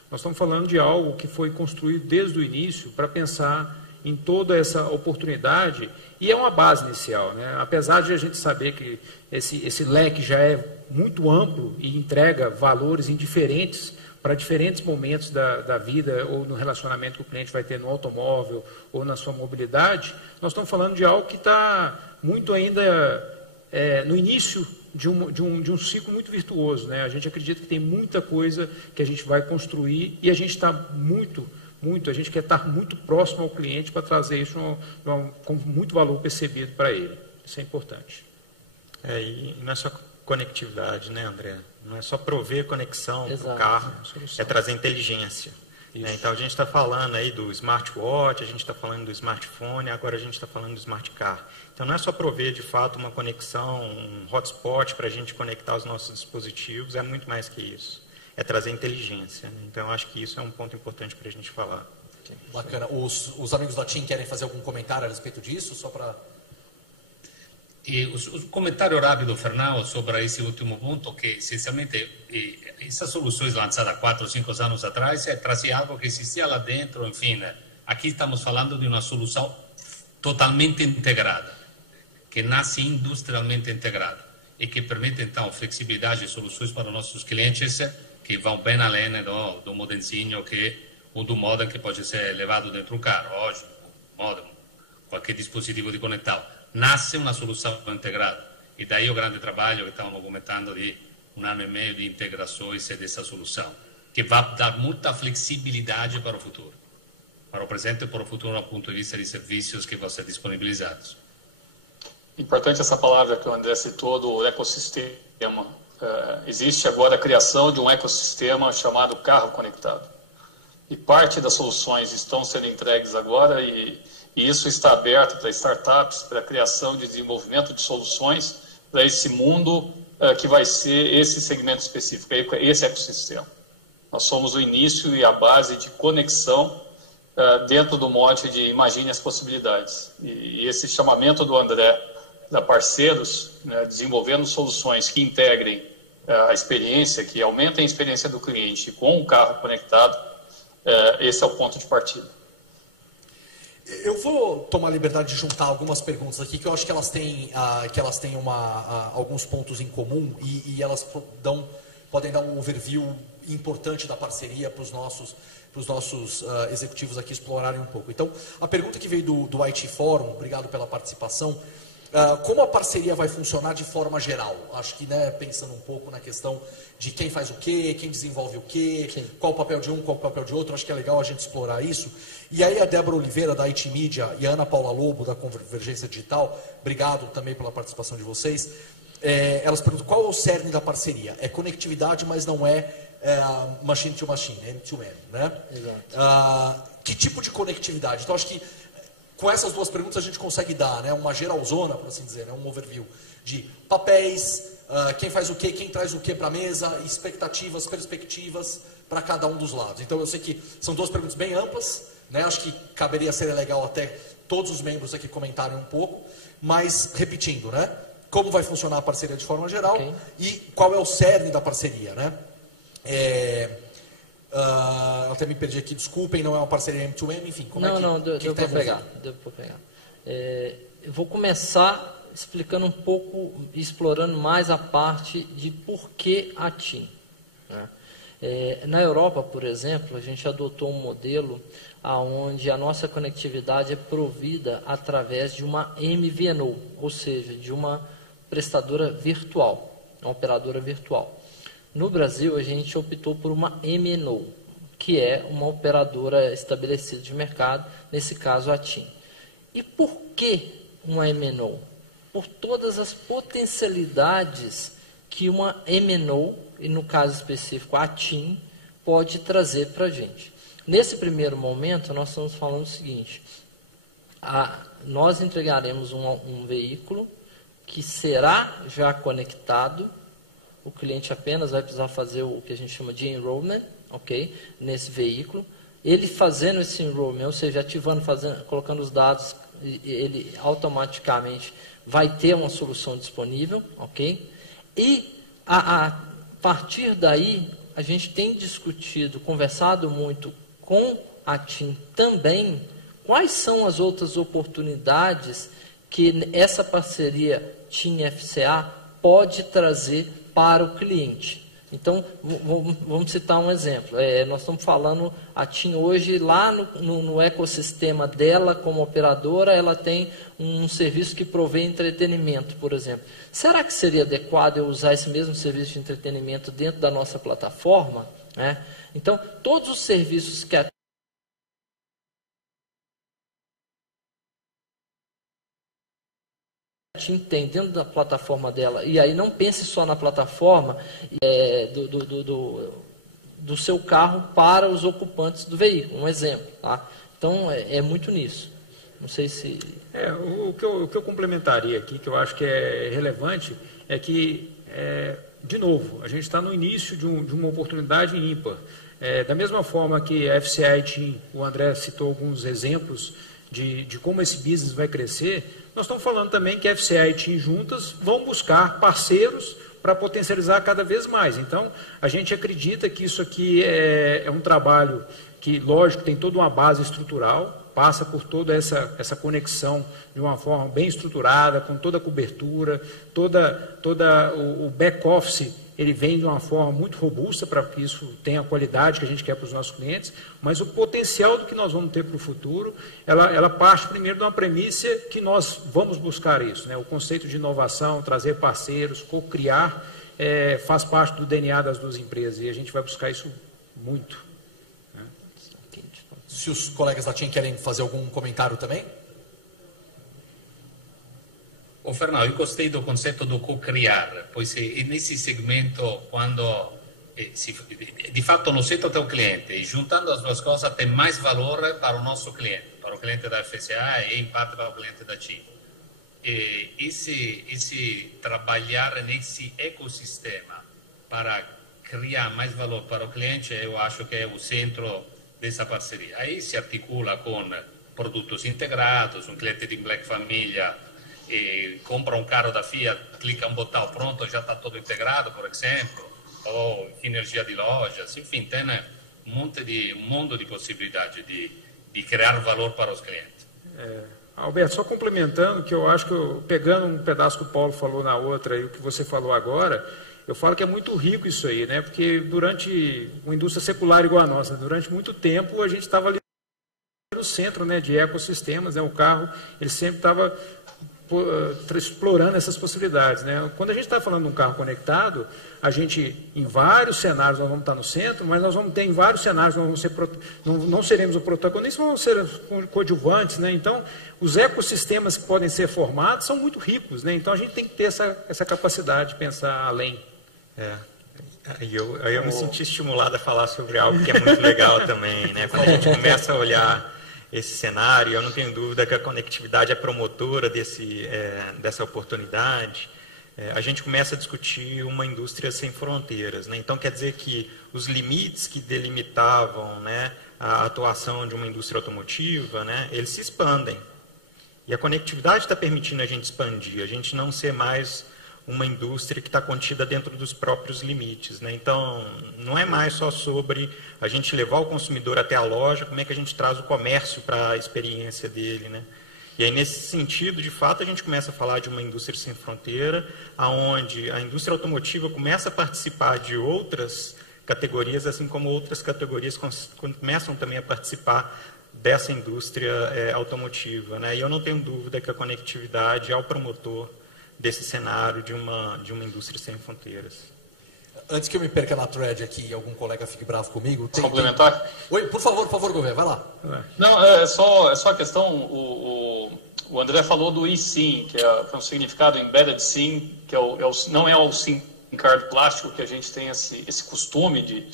Nós estamos falando de algo que foi construído desde o início para pensar em toda essa oportunidade, e é uma base inicial, né? Apesar de a gente saber que esse leque já é muito amplo e entrega valores indiferentes para diferentes momentos da vida ou no relacionamento que o cliente vai ter no automóvel ou na sua mobilidade, nós estamos falando de algo que está muito ainda no início de um ciclo muito virtuoso, né? A gente acredita que tem muita coisa que a gente vai construir e a gente está a gente quer estar muito próximo ao cliente para trazer isso com muito valor percebido para ele. Isso é importante. E não é só conectividade, né, André? Não é só prover conexão para o carro, é trazer inteligência. Então a gente está falando aí do smartwatch, a gente está falando do smartphone, agora a gente está falando do smart car. Então não é só prover de fato uma conexão, um hotspot para a gente conectar os nossos dispositivos, é muito mais que isso. É trazer inteligência, né? Então acho que isso é um ponto importante para a gente falar. Bacana. Os amigos da TIM querem fazer algum comentário a respeito disso? Só para... Um comentário rápido, Fernando, sobre esse último ponto, que essencialmente essas soluções lançadas 4 ou 5 anos atrás trazia algo que existia lá dentro, enfim, aqui estamos falando de uma solução totalmente integrada, que nasce industrialmente integrada e que permite, então, flexibilidade e soluções para os nossos clientes que vão bem além do modemzinho ou do modem que pode ser levado dentro do carro, hoje, modem, qualquer dispositivo de conectado. Nasce uma solução integrada. E daí o grande trabalho que estamos comentando de 1 ano e meio de integrações dessa solução, que vai dar muita flexibilidade para o futuro. Para o presente e para o futuro, do ponto de vista de serviços que vão ser disponibilizados. Importante essa palavra que o André citou, do ecossistema. Existe agora a criação de um ecossistema chamado carro conectado. E parte das soluções estão sendo entregues agora e isso está aberto para startups, para a criação de desenvolvimento de soluções para esse mundo que vai ser esse segmento específico, esse ecossistema. Nós somos o início e a base de conexão dentro do mote de imagine as possibilidades. E esse chamamento do André para parceiros, desenvolvendo soluções que integrem a experiência, que aumentem a experiência do cliente com o carro conectado, esse é o ponto de partida. Eu vou tomar a liberdade de juntar algumas perguntas aqui, que eu acho que elas têm, alguns pontos em comum e elas podem dar um overview importante da parceria para os nossos executivos aqui explorarem um pouco. Então, a pergunta que veio do IT Forum, obrigado pela participação, como a parceria vai funcionar de forma geral? Acho que, pensando um pouco na questão de quem faz o quê, quem desenvolve o quê, sim, qual o papel de um, qual o papel de outro, acho que é legal a gente explorar isso. E aí a Débora Oliveira, da IT Media, e a Ana Paula Lobo, da Convergência Digital, obrigado também pela participação de vocês. Elas perguntam qual é o cerne da parceria. É conectividade, mas não é machine to machine, end-to-end, né? Exato. Que tipo de conectividade? Então, acho que com essas duas perguntas a gente consegue dar, uma geralzona, por assim dizer, um overview de papéis, quem faz o quê, quem traz o quê para a mesa, expectativas, perspectivas para cada um dos lados. Então, eu sei que são duas perguntas bem amplas, acho que caberia ser legal até todos os membros aqui comentarem um pouco, mas repetindo, como vai funcionar a parceria de forma geral, okay, e qual é o cerne da parceria, até me perdi aqui, desculpem, não é uma parceria M2M, enfim, como deu para pegar. Eu vou começar explicando um pouco, explorando mais a parte de por que a TIM. Na Europa, por exemplo, a gente adotou um modelo onde a nossa conectividade é provida através de uma MVNO, ou seja, de uma prestadora virtual, uma operadora virtual. No Brasil, a gente optou por uma MNO, que é uma operadora estabelecida de mercado, nesse caso a TIM. E por que uma MNO? Por todas as potencialidades que uma MNO, e no caso específico a TIM, pode trazer para a gente. Nesse primeiro momento, nós estamos falando o seguinte, nós entregaremos um veículo que será já conectado, o cliente apenas vai precisar fazer o que a gente chama de enrollment, ok? Nesse veículo. Ele fazendo esse enrollment, ou seja, ativando, colocando os dados, ele automaticamente vai ter uma solução disponível, ok? E a partir daí, a gente tem discutido, conversado muito com a TIM também, quais são as outras oportunidades que essa parceria TIM-FCA pode trazer para o cliente. Então, vamos citar um exemplo. Nós estamos falando, a TIM hoje, lá no ecossistema dela, como operadora, ela tem um serviço que provê entretenimento, por exemplo. Será que seria adequado eu usar esse mesmo serviço de entretenimento dentro da nossa plataforma? Então, todos os serviços que a TIM tem dentro da plataforma dela, e aí não pense só na plataforma do seu carro para os ocupantes do veículo, um exemplo. Tá? Então, é muito nisso. Não sei se... O que eu complementaria aqui, que eu acho que é relevante, é que, de novo, a gente está no início de uma oportunidade ímpar. Da mesma forma que a FCA e TIM, o André citou alguns exemplos de como esse business vai crescer, nós estamos falando também que a FCA e TIM juntas vão buscar parceiros para potencializar cada vez mais. Então, a gente acredita que isso aqui é um trabalho que, lógico, tem toda uma base estrutural, passa por toda essa conexão de uma forma bem estruturada, com toda a cobertura, o back-office, ele vem de uma forma muito robusta para que isso tenha a qualidade que a gente quer para os nossos clientes, mas o potencial do que nós vamos ter para o futuro, ela parte primeiro de uma premissa que nós vamos buscar isso, né? O conceito de inovação, trazer parceiros, co-criar, faz parte do DNA das duas empresas e a gente vai buscar isso muito. Se os colegas da TIM querem fazer algum comentário também? Ô Fernando, eu gostei do conceito do co-criar, pois nesse segmento, quando de fato no setor tem o cliente, e juntando as duas coisas tem mais valor para o nosso cliente, para o cliente da FCA e em parte para o cliente da TIM. Esse trabalhar nesse ecossistema para criar mais valor para o cliente, eu acho que é o centro dessa parceria. Aí se articula com produtos integrados, um cliente de Black Família compra um carro da Fiat, clica um botão, pronto, já está todo integrado, por exemplo, ou energia de lojas, enfim, tem um mundo de possibilidades de criar valor para os clientes. Alberto, só complementando, que eu acho que pegando um pedaço que o Paulo falou na outra e o que você falou agora, eu falo que é muito rico isso aí, né? Porque durante uma indústria secular igual a nossa, durante muito tempo a gente estava ali no centro, né, de ecossistemas, né? O carro, ele sempre estava explorando essas possibilidades, né? Quando a gente está falando de um carro conectado, a gente, em vários cenários, nós vamos estar no centro, mas nós vamos ter em vários cenários, nós vamos ser, não seremos o protagonista, vamos ser coadjuvantes, né? Então, os ecossistemas que podem ser formados são muito ricos, né? Então, a gente tem que ter essa capacidade de pensar além. Eu me senti estimulado a falar sobre algo que é muito legal também, né? Quando a gente começa a olhar esse cenário, eu não tenho dúvida que a conectividade é promotora dessa oportunidade. A gente começa a discutir uma indústria sem fronteiras, né? Então quer dizer que os limites que delimitavam, né, a atuação de uma indústria automotiva, né, eles se expandem. E a conectividade está permitindo a gente expandir, a gente não ser mais uma indústria que está contida dentro dos próprios limites, né? Então, não é mais só sobre a gente levar o consumidor até a loja, como é que a gente traz o comércio para a experiência dele, né? E aí, nesse sentido, de fato, a gente começa a falar de uma indústria sem fronteira, onde a indústria automotiva começa a participar de outras categorias, assim como outras categorias começam também a participar dessa indústria automotiva, né? E eu não tenho dúvida que a conectividade é o promotor desse cenário de uma indústria sem fronteiras. Antes que eu me perca na thread aqui e algum colega fique bravo comigo... Complementar? Oi, por favor, Gouveia, vai lá. Não, é só a questão, o André falou do eSIM, que é um significado embedded SIM, que não é o SIM card plástico que a gente tem esse costume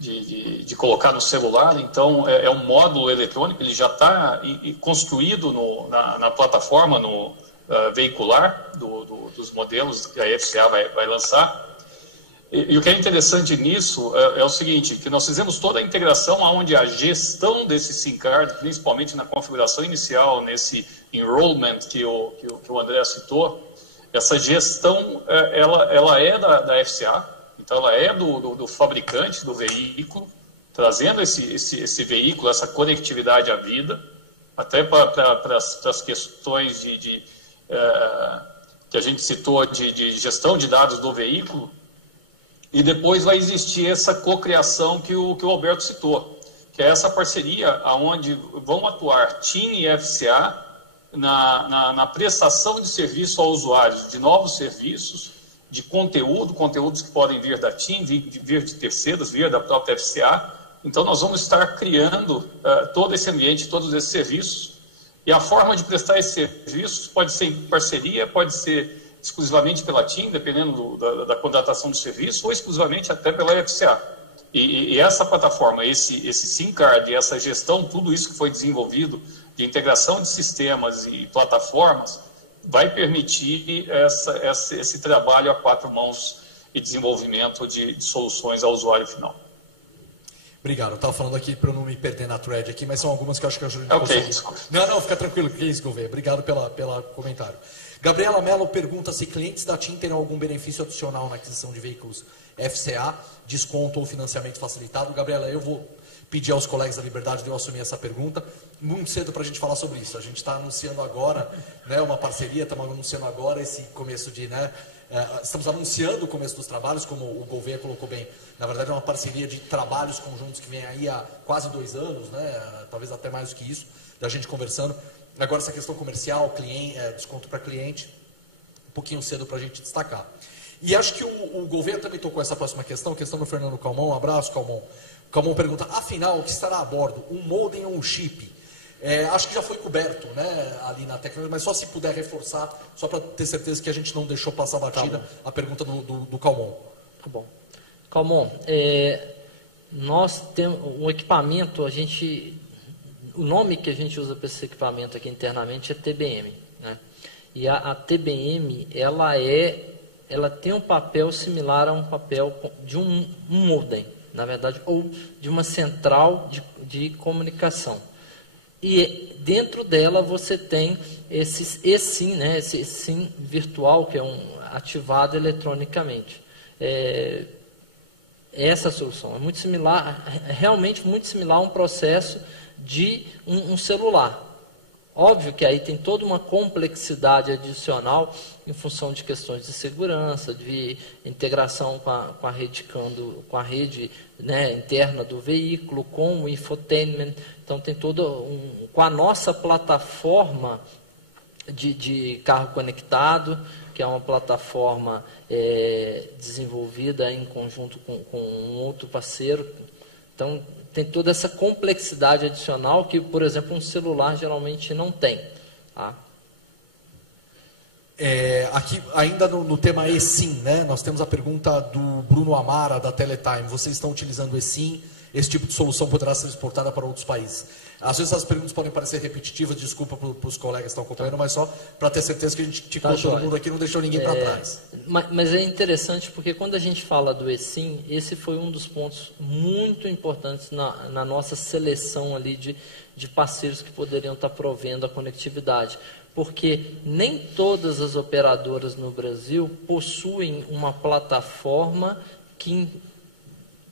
de colocar no celular. Então, é um módulo eletrônico, ele já está construído na plataforma, veicular dos modelos que a FCA vai lançar. E o que é interessante nisso é o seguinte, que nós fizemos toda a integração onde a gestão desse SIM card, principalmente na configuração inicial, nesse enrollment que o André citou, essa gestão ela é da FCA, então ela é do fabricante do veículo, trazendo esse veículo, essa conectividade à vida, até para as questões que a gente citou de gestão de dados do veículo, e depois vai existir essa cocriação que o Alberto citou, que é essa parceria onde vão atuar TIM e FCA na prestação de serviço aos usuários, de novos serviços, de conteúdos que podem vir da TIM, vir de terceiros, vir da própria FCA. Então, nós vamos estar criando todo esse ambiente, todos esses serviços. E a forma de prestar esses serviços pode ser em parceria, pode ser exclusivamente pela TIM, dependendo da contratação do serviço, ou exclusivamente até pela FCA. E essa plataforma, esse SIM card, essa gestão, tudo isso que foi desenvolvido de integração de sistemas e plataformas, vai permitir esse trabalho a quatro mãos e desenvolvimento de soluções ao usuário final. Obrigado. Eu estava falando aqui para eu não me perder na thread aqui, mas são algumas que eu acho que a gente Ok. consegue... Não, fica tranquilo, que é isso, Gouveia. Obrigado pelo comentário. Gabriela Mello pergunta se clientes da TIM terão algum benefício adicional na aquisição de veículos FCA, desconto ou financiamento facilitado. Gabriela, eu vou pedir aos colegas da Liberdade de eu assumir essa pergunta. Muito cedo para a gente falar sobre isso. A gente está anunciando agora, né, uma parceria, estamos anunciando agora esse começo de... Né, estamos anunciando o começo dos trabalhos, como o Gouveia colocou bem. Na verdade, é uma parceria de trabalhos conjuntos que vem aí há quase 2 anos, né, talvez até mais do que isso, da gente conversando. Agora, essa questão comercial, desconto para cliente, um pouquinho cedo para a gente destacar. E acho que o Gouveia também tocou essa próxima questão, a questão do Fernando Calmon. Um abraço, Calmon. O Calmon pergunta, afinal, o que estará a bordo? Um modem ou um chip? Acho que já foi coberto, né, ali na tecnologia, mas só se puder reforçar, só para ter certeza que a gente não deixou passar batida a pergunta do Calmon. Tá bom. Calmon, nós temos um equipamento, o nome que a gente usa para esse equipamento aqui internamente é TBM, né? E a TBM, ela tem um papel similar a um papel de um modem, na verdade, ou de uma central de comunicação. E dentro dela você tem esse eSIM, né, esse eSIM virtual, que é ativado eletronicamente. Essa solução é muito similar, realmente muito similar a um processo de um celular. Óbvio que aí tem toda uma complexidade adicional em função de questões de segurança, de integração com a rede né, interna do veículo, com o infotainment. Então tem com a nossa plataforma de carro conectado, que é uma plataforma desenvolvida em conjunto com um outro parceiro. Então tem toda essa complexidade adicional que, por exemplo, um celular geralmente não tem. Tá? Aqui, ainda no tema eSIM, né, nós temos a pergunta do Bruno Amara, da Teletime. Vocês estão utilizando eSIM? Esse tipo de solução poderá ser exportada para outros países? Às vezes as perguntas podem parecer repetitivas, desculpa para os colegas que estão acompanhando, mas só para ter certeza que a gente ticou todo mundo aqui, não deixou ninguém para trás. Mas é interessante porque quando a gente fala do eSIM, esse foi um dos pontos muito importantes na nossa seleção ali de parceiros que poderiam estar provendo a conectividade. Porque nem todas as operadoras no Brasil possuem uma plataforma que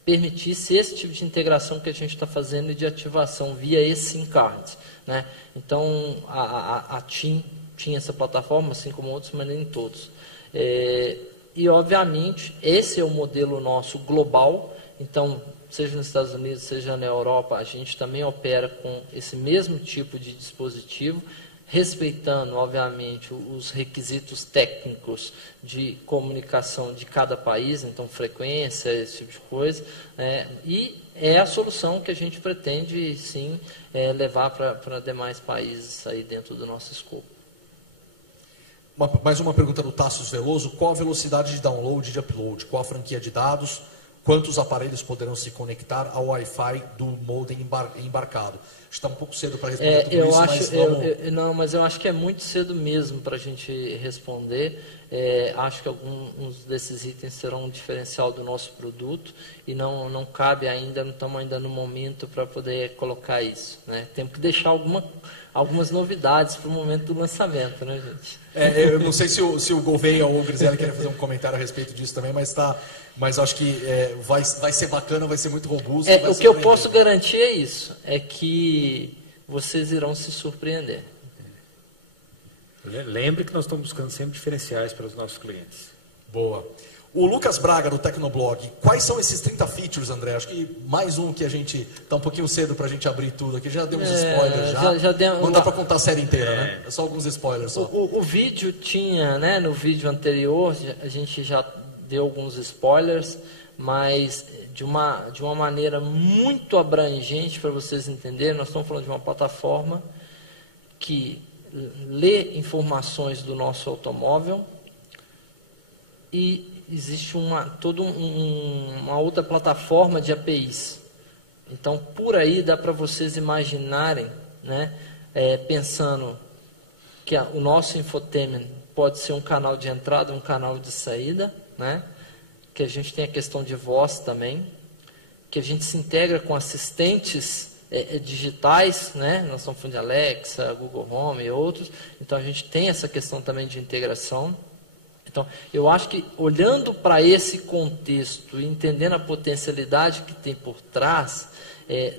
permitisse esse tipo de integração que a gente está fazendo de ativação via eSIM card, né? Então, a TIM tinha essa plataforma, assim como outros, mas nem todos. E, obviamente, esse é o modelo nosso global. Então, seja nos Estados Unidos, seja na Europa, a gente também opera com esse mesmo tipo de dispositivo, respeitando, obviamente, os requisitos técnicos de comunicação de cada país, então frequência, esse tipo de coisa, e é a solução que a gente pretende, sim, levar para demais países aí dentro do nosso escopo. Mais uma pergunta do Tassos Veloso. Qual a velocidade de download e de upload? Qual a franquia de dados? Quantos aparelhos poderão se conectar ao Wi-Fi do modem embarcado? Está um pouco cedo para responder tudo isso, mas vamos... mas eu acho que é muito cedo mesmo para a gente responder. Acho que alguns desses itens serão um diferencial do nosso produto e não cabe ainda, não estamos ainda no momento para poder colocar isso, né? Temos que deixar algumas novidades para o momento do lançamento, né, gente? Eu não sei se o Gouveia ou o Griselli querem fazer um comentário a respeito disso também, mas acho que vai ser bacana, vai ser muito robusto. O que eu posso garantir é isso, é que vocês irão se surpreender. Lembre que nós estamos buscando sempre diferenciais para os nossos clientes. Boa. O Lucas Braga, do Tecnoblog. Quais são esses 30 features, André? Acho que mais um que a gente... Está um pouquinho cedo para a gente abrir tudo aqui. Já deu uns spoilers. Já não dá para contar a série inteira, né? É só alguns spoilers só. O vídeo tinha, né? No vídeo anterior, a gente já deu alguns spoilers, mas de uma maneira muito abrangente para vocês entenderem. Nós estamos falando de uma plataforma que lê informações do nosso automóvel e existe toda uma outra plataforma de APIs. Então, por aí dá para vocês imaginarem, né, pensando que o nosso infotainment pode ser um canal de entrada, um canal de saída, né, que a gente tem a questão de voz também, que a gente se integra com assistentes digitais, né? Nós estamos falando de Alexa, Google Home e outros, então a gente tem essa questão também de integração. Então, eu acho que olhando para esse contexto e entendendo a potencialidade que tem por trás,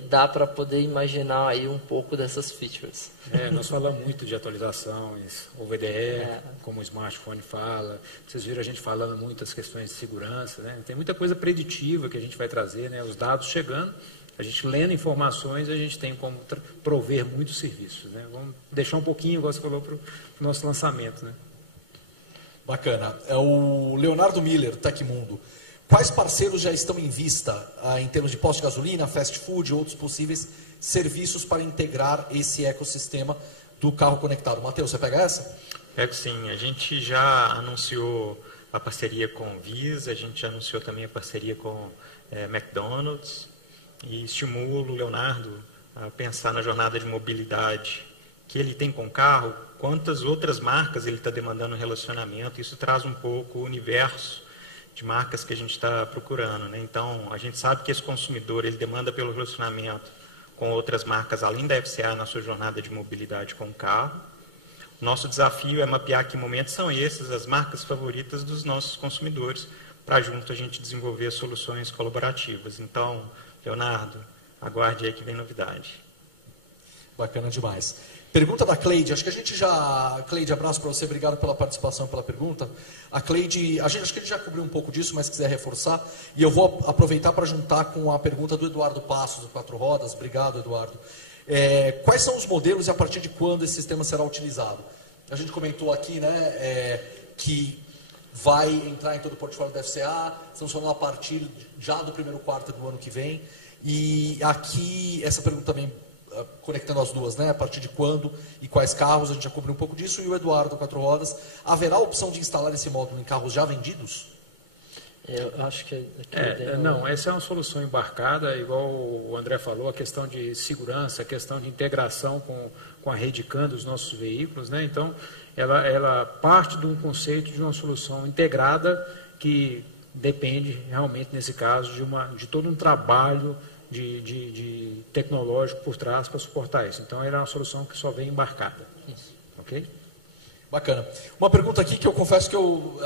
dá para poder imaginar aí um pouco dessas features. Nós falamos muito de atualizações, OVDE, como o smartphone fala. Vocês viram a gente falando muito das questões de segurança, né? Tem muita coisa preditiva que a gente vai trazer, né? Os dados chegando, a gente lendo informações, a gente tem como prover muitos serviços, né? Vamos deixar um pouquinho, igual você falou, para o nosso lançamento, né? Bacana. É o Leonardo Miller, Tecmundo. Quais parceiros já estão em vista em termos de posto de gasolina, fast food e outros possíveis serviços para integrar esse ecossistema do carro conectado? Matheus, você pega essa? Pego sim. A gente já anunciou a parceria com Visa, a gente já anunciou também a parceria com McDonald's e estimulo o Leonardo a pensar na jornada de mobilidade que ele tem com o carro, quantas outras marcas ele está demandando relacionamento. Isso traz um pouco o universo de marcas que a gente está procurando, né? Então, a gente sabe que esse consumidor ele demanda pelo relacionamento com outras marcas, além da FCA, na sua jornada de mobilidade com o carro. Nosso desafio é mapear que momentos são esses, as marcas favoritas dos nossos consumidores, para junto a gente desenvolver soluções colaborativas. Então, Leonardo, aguarde aí que vem novidade. Bacana demais. Pergunta da Cleide, acho que a gente já... Cleide, abraço para você, obrigado pela participação, pela pergunta. A Cleide, acho que a gente já cobriu um pouco disso, mas se quiser reforçar, e eu vou aproveitar para juntar com a pergunta do Eduardo Passos, do Quatro Rodas. Obrigado, Eduardo. Quais são os modelos e a partir de quando esse sistema será utilizado? A gente comentou aqui, né, que vai entrar em todo o portfólio da FCA, estamos falando a partir já do primeiro quarto do ano que vem, e aqui, essa pergunta também, conectando as duas, né? A partir de quando e quais carros, a gente já cobriu um pouco disso. E o Eduardo, Quatro Rodas, haverá a opção de instalar esse módulo em carros já vendidos? Eu acho que... Não, essa é uma solução embarcada, igual o André falou, a questão de segurança, a questão de integração com a rede CAN dos nossos veículos, né? Então, ela parte de um conceito de uma solução integrada que depende realmente, nesse caso, de todo um trabalho de tecnológico por trás para suportar isso. Então, era uma solução que só vem embarcada. Isso. Ok? Bacana. Uma pergunta aqui que eu confesso que eu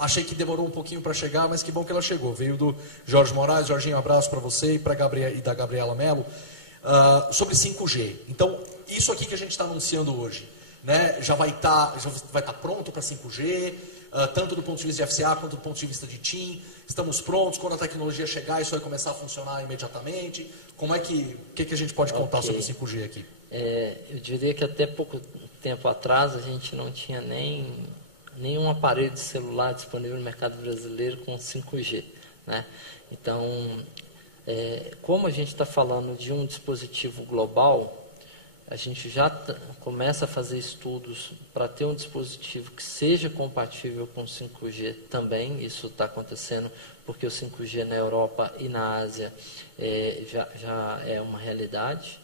achei que demorou um pouquinho para chegar, mas que bom que ela chegou. Veio do Jorge Moraes. Jorginho, um abraço para você e da Gabriela Mello. Sobre 5G. Então, isso aqui que a gente está anunciando hoje, né, já vai estar pronto para 5G, tanto do ponto de vista de FCA quanto do ponto de vista de TIM. Estamos prontos, quando a tecnologia chegar, isso vai começar a funcionar imediatamente. Como é que a gente pode contar sobre o 5G aqui? Eu diria que até pouco tempo atrás a gente não tinha nenhum aparelho de celular disponível no mercado brasileiro com 5G, né? Então, como a gente está falando de um dispositivo global, a gente já começa a fazer estudos para ter um dispositivo que seja compatível com 5G também. Isso está acontecendo porque o 5G na Europa e na Ásia já é uma realidade.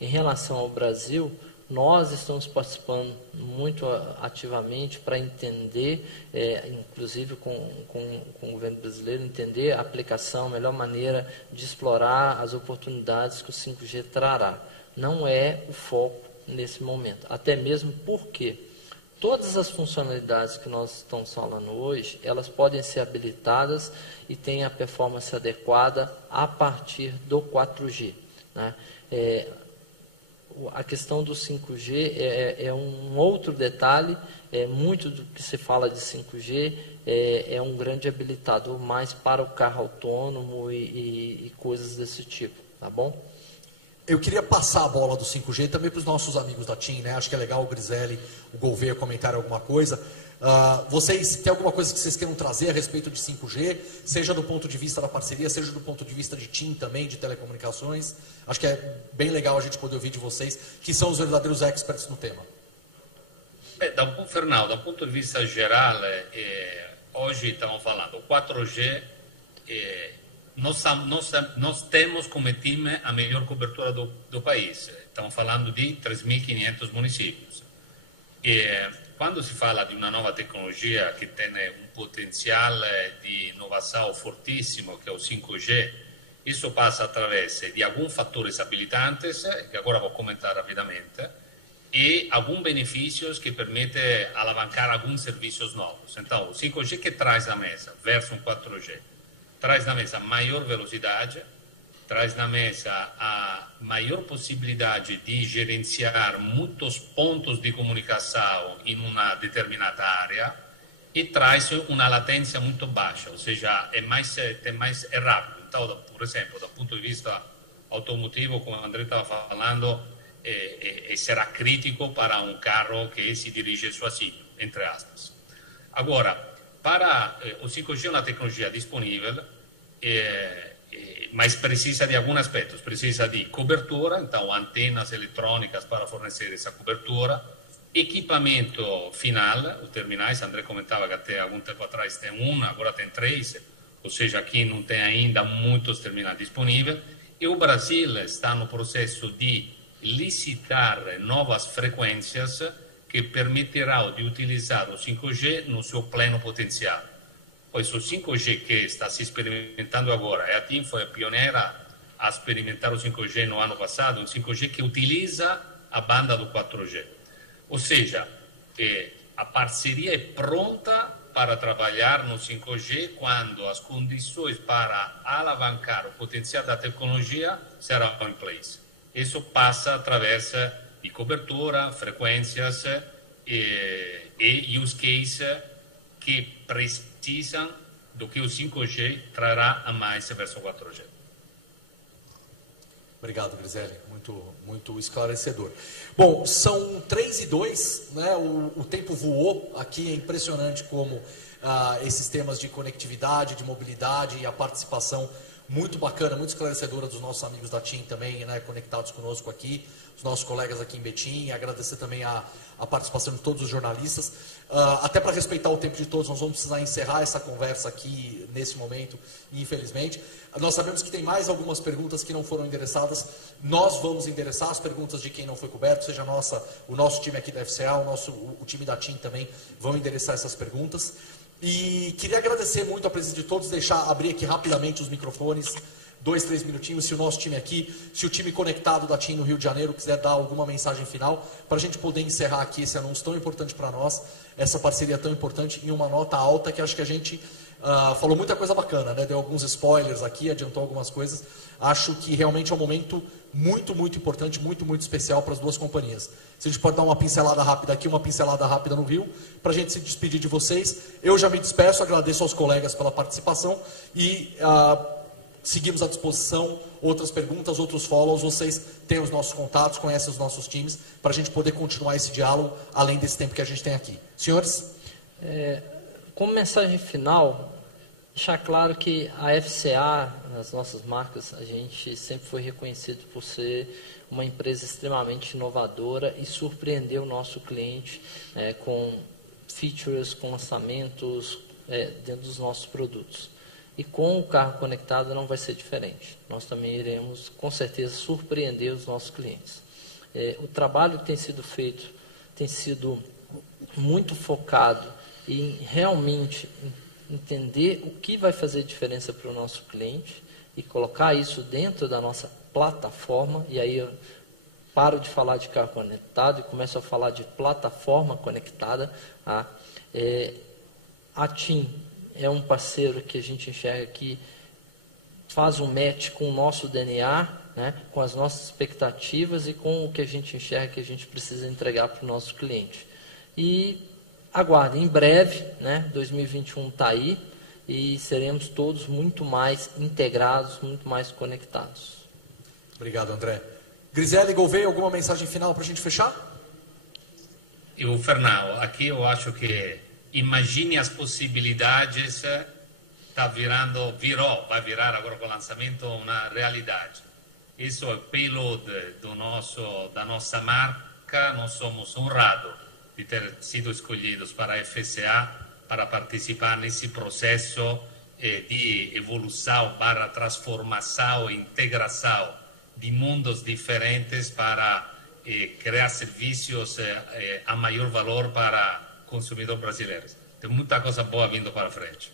Em relação ao Brasil, nós estamos participando muito ativamente para entender, inclusive com o governo brasileiro, entender a aplicação, a melhor maneira de explorar as oportunidades que o 5G trará. Não é o foco nesse momento, até mesmo porque todas as funcionalidades que nós estamos falando hoje, elas podem ser habilitadas e têm a performance adequada a partir do 4G, né? A questão do 5G é um outro detalhe, muito do que se fala de 5G é um grande habilitador mais para o carro autônomo e coisas desse tipo, tá bom? Eu queria passar a bola do 5G também para os nossos amigos da TIM, né? Acho que é legal o Griselli, o Gouveia comentarem alguma coisa. Vocês têm alguma coisa que vocês queiram trazer a respeito de 5G, seja do ponto de vista da parceria, seja do ponto de vista de TIM também, de telecomunicações? Acho que é bem legal a gente poder ouvir de vocês, que são os verdadeiros experts no tema. Fernando, da ponto de vista geral, hoje estamos falando, o 4G, nós temos como time a melhor cobertura do país. Estamos falando de 3.500 municípios. Quando se fala de uma nova tecnologia que tem um potencial de inovação fortíssimo, que é o 5G, Isso passa através de alguns fatores habilitantes, que agora vou comentar rapidamente, e alguns benefícios que permitem alavancar alguns serviços novos. Então, o 5G que traz na mesa, versus um 4G, traz na mesa maior velocidade, traz na mesa a maior possibilidade de gerenciar muitos pontos de comunicação em uma determinada área e traz uma latência muito baixa, ou seja, é rápido. Então, por exemplo, do ponto de vista automotivo, como o André estava falando, será crítico para um carro que se dirige sozinho, entre aspas. Agora, para o 5G é uma tecnologia disponível, mas precisa de alguns aspectos. Precisa de cobertura, então antenas eletrônicas para fornecer essa cobertura, equipamento final, os terminais. André comentava que até algum tempo atrás tem um, agora tem 3, ou seja, aqui não tem ainda muitos terminais disponíveis. E o Brasil está no processo de licitar novas frequências que permitirão de utilizar o 5G no seu pleno potencial. Pois o 5G que está se experimentando agora, a TIM foi a pioneira a experimentar o 5G no ano passado, um 5G que utiliza a banda do 4G. Ou seja, a parceria é pronta para trabalhar no 5G quando as condições para alavancar o potencial da tecnologia serão em place. Isso passa através de cobertura, frequências e use case que precisam do que o 5G trará a mais versus o 4G. Obrigado, Griselli. Muito esclarecedor. Bom, são 3:02, né? O tempo voou aqui, é impressionante como esses temas de conectividade, de mobilidade e a participação muito bacana, muito esclarecedora dos nossos amigos da TIM também, né, conectados conosco aqui, os nossos colegas aqui em Betim, agradecer também a participação de todos os jornalistas. Até para respeitar o tempo de todos, nós vamos precisar encerrar essa conversa aqui nesse momento, infelizmente. Nós sabemos que tem mais algumas perguntas que não foram endereçadas, nós vamos endereçar as perguntas de quem não foi coberto, seja o nosso time aqui da FCA, o time da TIM também vão endereçar essas perguntas. E queria agradecer muito a presença de todos, abrir aqui rapidamente os microfones, 2, 3 minutinhos, se o nosso time aqui, se o time conectado da TIM no Rio de Janeiro quiser dar alguma mensagem final, para a gente poder encerrar aqui esse anúncio tão importante para nós, essa parceria tão importante, em uma nota alta, que acho que a gente falou muita coisa bacana, né? Deu alguns spoilers aqui, adiantou algumas coisas. Acho que realmente é um momento muito importante, muito especial para as duas companhias. Se a gente pode dar uma pincelada rápida aqui, uma pincelada rápida no Rio, para a gente se despedir de vocês. Eu já me despeço, agradeço aos colegas pela participação e seguimos à disposição. Outras perguntas, outros follows, vocês têm os nossos contatos, conhecem os nossos times, para a gente poder continuar esse diálogo, além desse tempo que a gente tem aqui. Senhores? Como mensagem final, deixar claro que a FCA, nas nossas marcas, a gente sempre foi reconhecido por ser uma empresa extremamente inovadora e surpreender o nosso cliente com features, com lançamentos dentro dos nossos produtos. E com o carro conectado não vai ser diferente. Nós também iremos, com certeza, surpreender os nossos clientes. O trabalho que tem sido feito tem sido muito focado em realmente entender o que vai fazer diferença para o nosso cliente e colocar isso dentro da nossa plataforma. E aí eu paro de falar de carro conectado e começo a falar de plataforma conectada. A TIM é um parceiro que a gente enxerga que faz um match com o nosso DNA, né, com as nossas expectativas e com o que a gente enxerga que a gente precisa entregar para o nosso cliente. E aguardem, em breve, né, 2021 está aí e seremos todos muito mais integrados, muito mais conectados. Obrigado, André. Griselli, Gouveia, alguma mensagem final para a gente fechar? Eu, Fernando, aqui eu acho que imagine as possibilidades, vai virar agora com o lançamento uma realidade. Isso é o payload da nossa marca, nós somos honrados de ter sido escolhidos para a FCA para participar nesse processo de evolução para transformação e integração de mundos diferentes para criar serviços a maior valor para consumidor brasileiro. Tem muita coisa boa vindo para frente.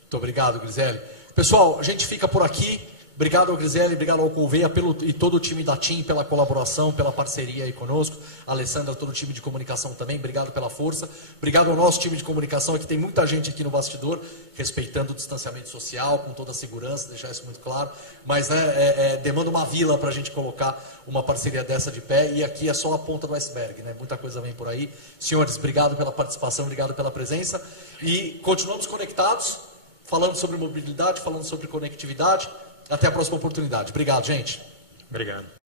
Muito obrigado, Griselli. Pessoal, a gente fica por aqui. Obrigado ao Griselli, obrigado ao Gouveia e todo o time da TIM pela colaboração, pela parceria aí conosco. A Alessandra, todo o time de comunicação também, obrigado pela força. Obrigado ao nosso time de comunicação, que tem muita gente aqui no bastidor, respeitando o distanciamento social, com toda a segurança, deixar isso muito claro. Mas demanda uma vila para a gente colocar uma parceria dessa de pé, e aqui é só a ponta do iceberg, né? Muita coisa vem por aí. Senhores, obrigado pela participação, obrigado pela presença. E continuamos conectados, falando sobre mobilidade, falando sobre conectividade. Até a próxima oportunidade. Obrigado, gente. Obrigado.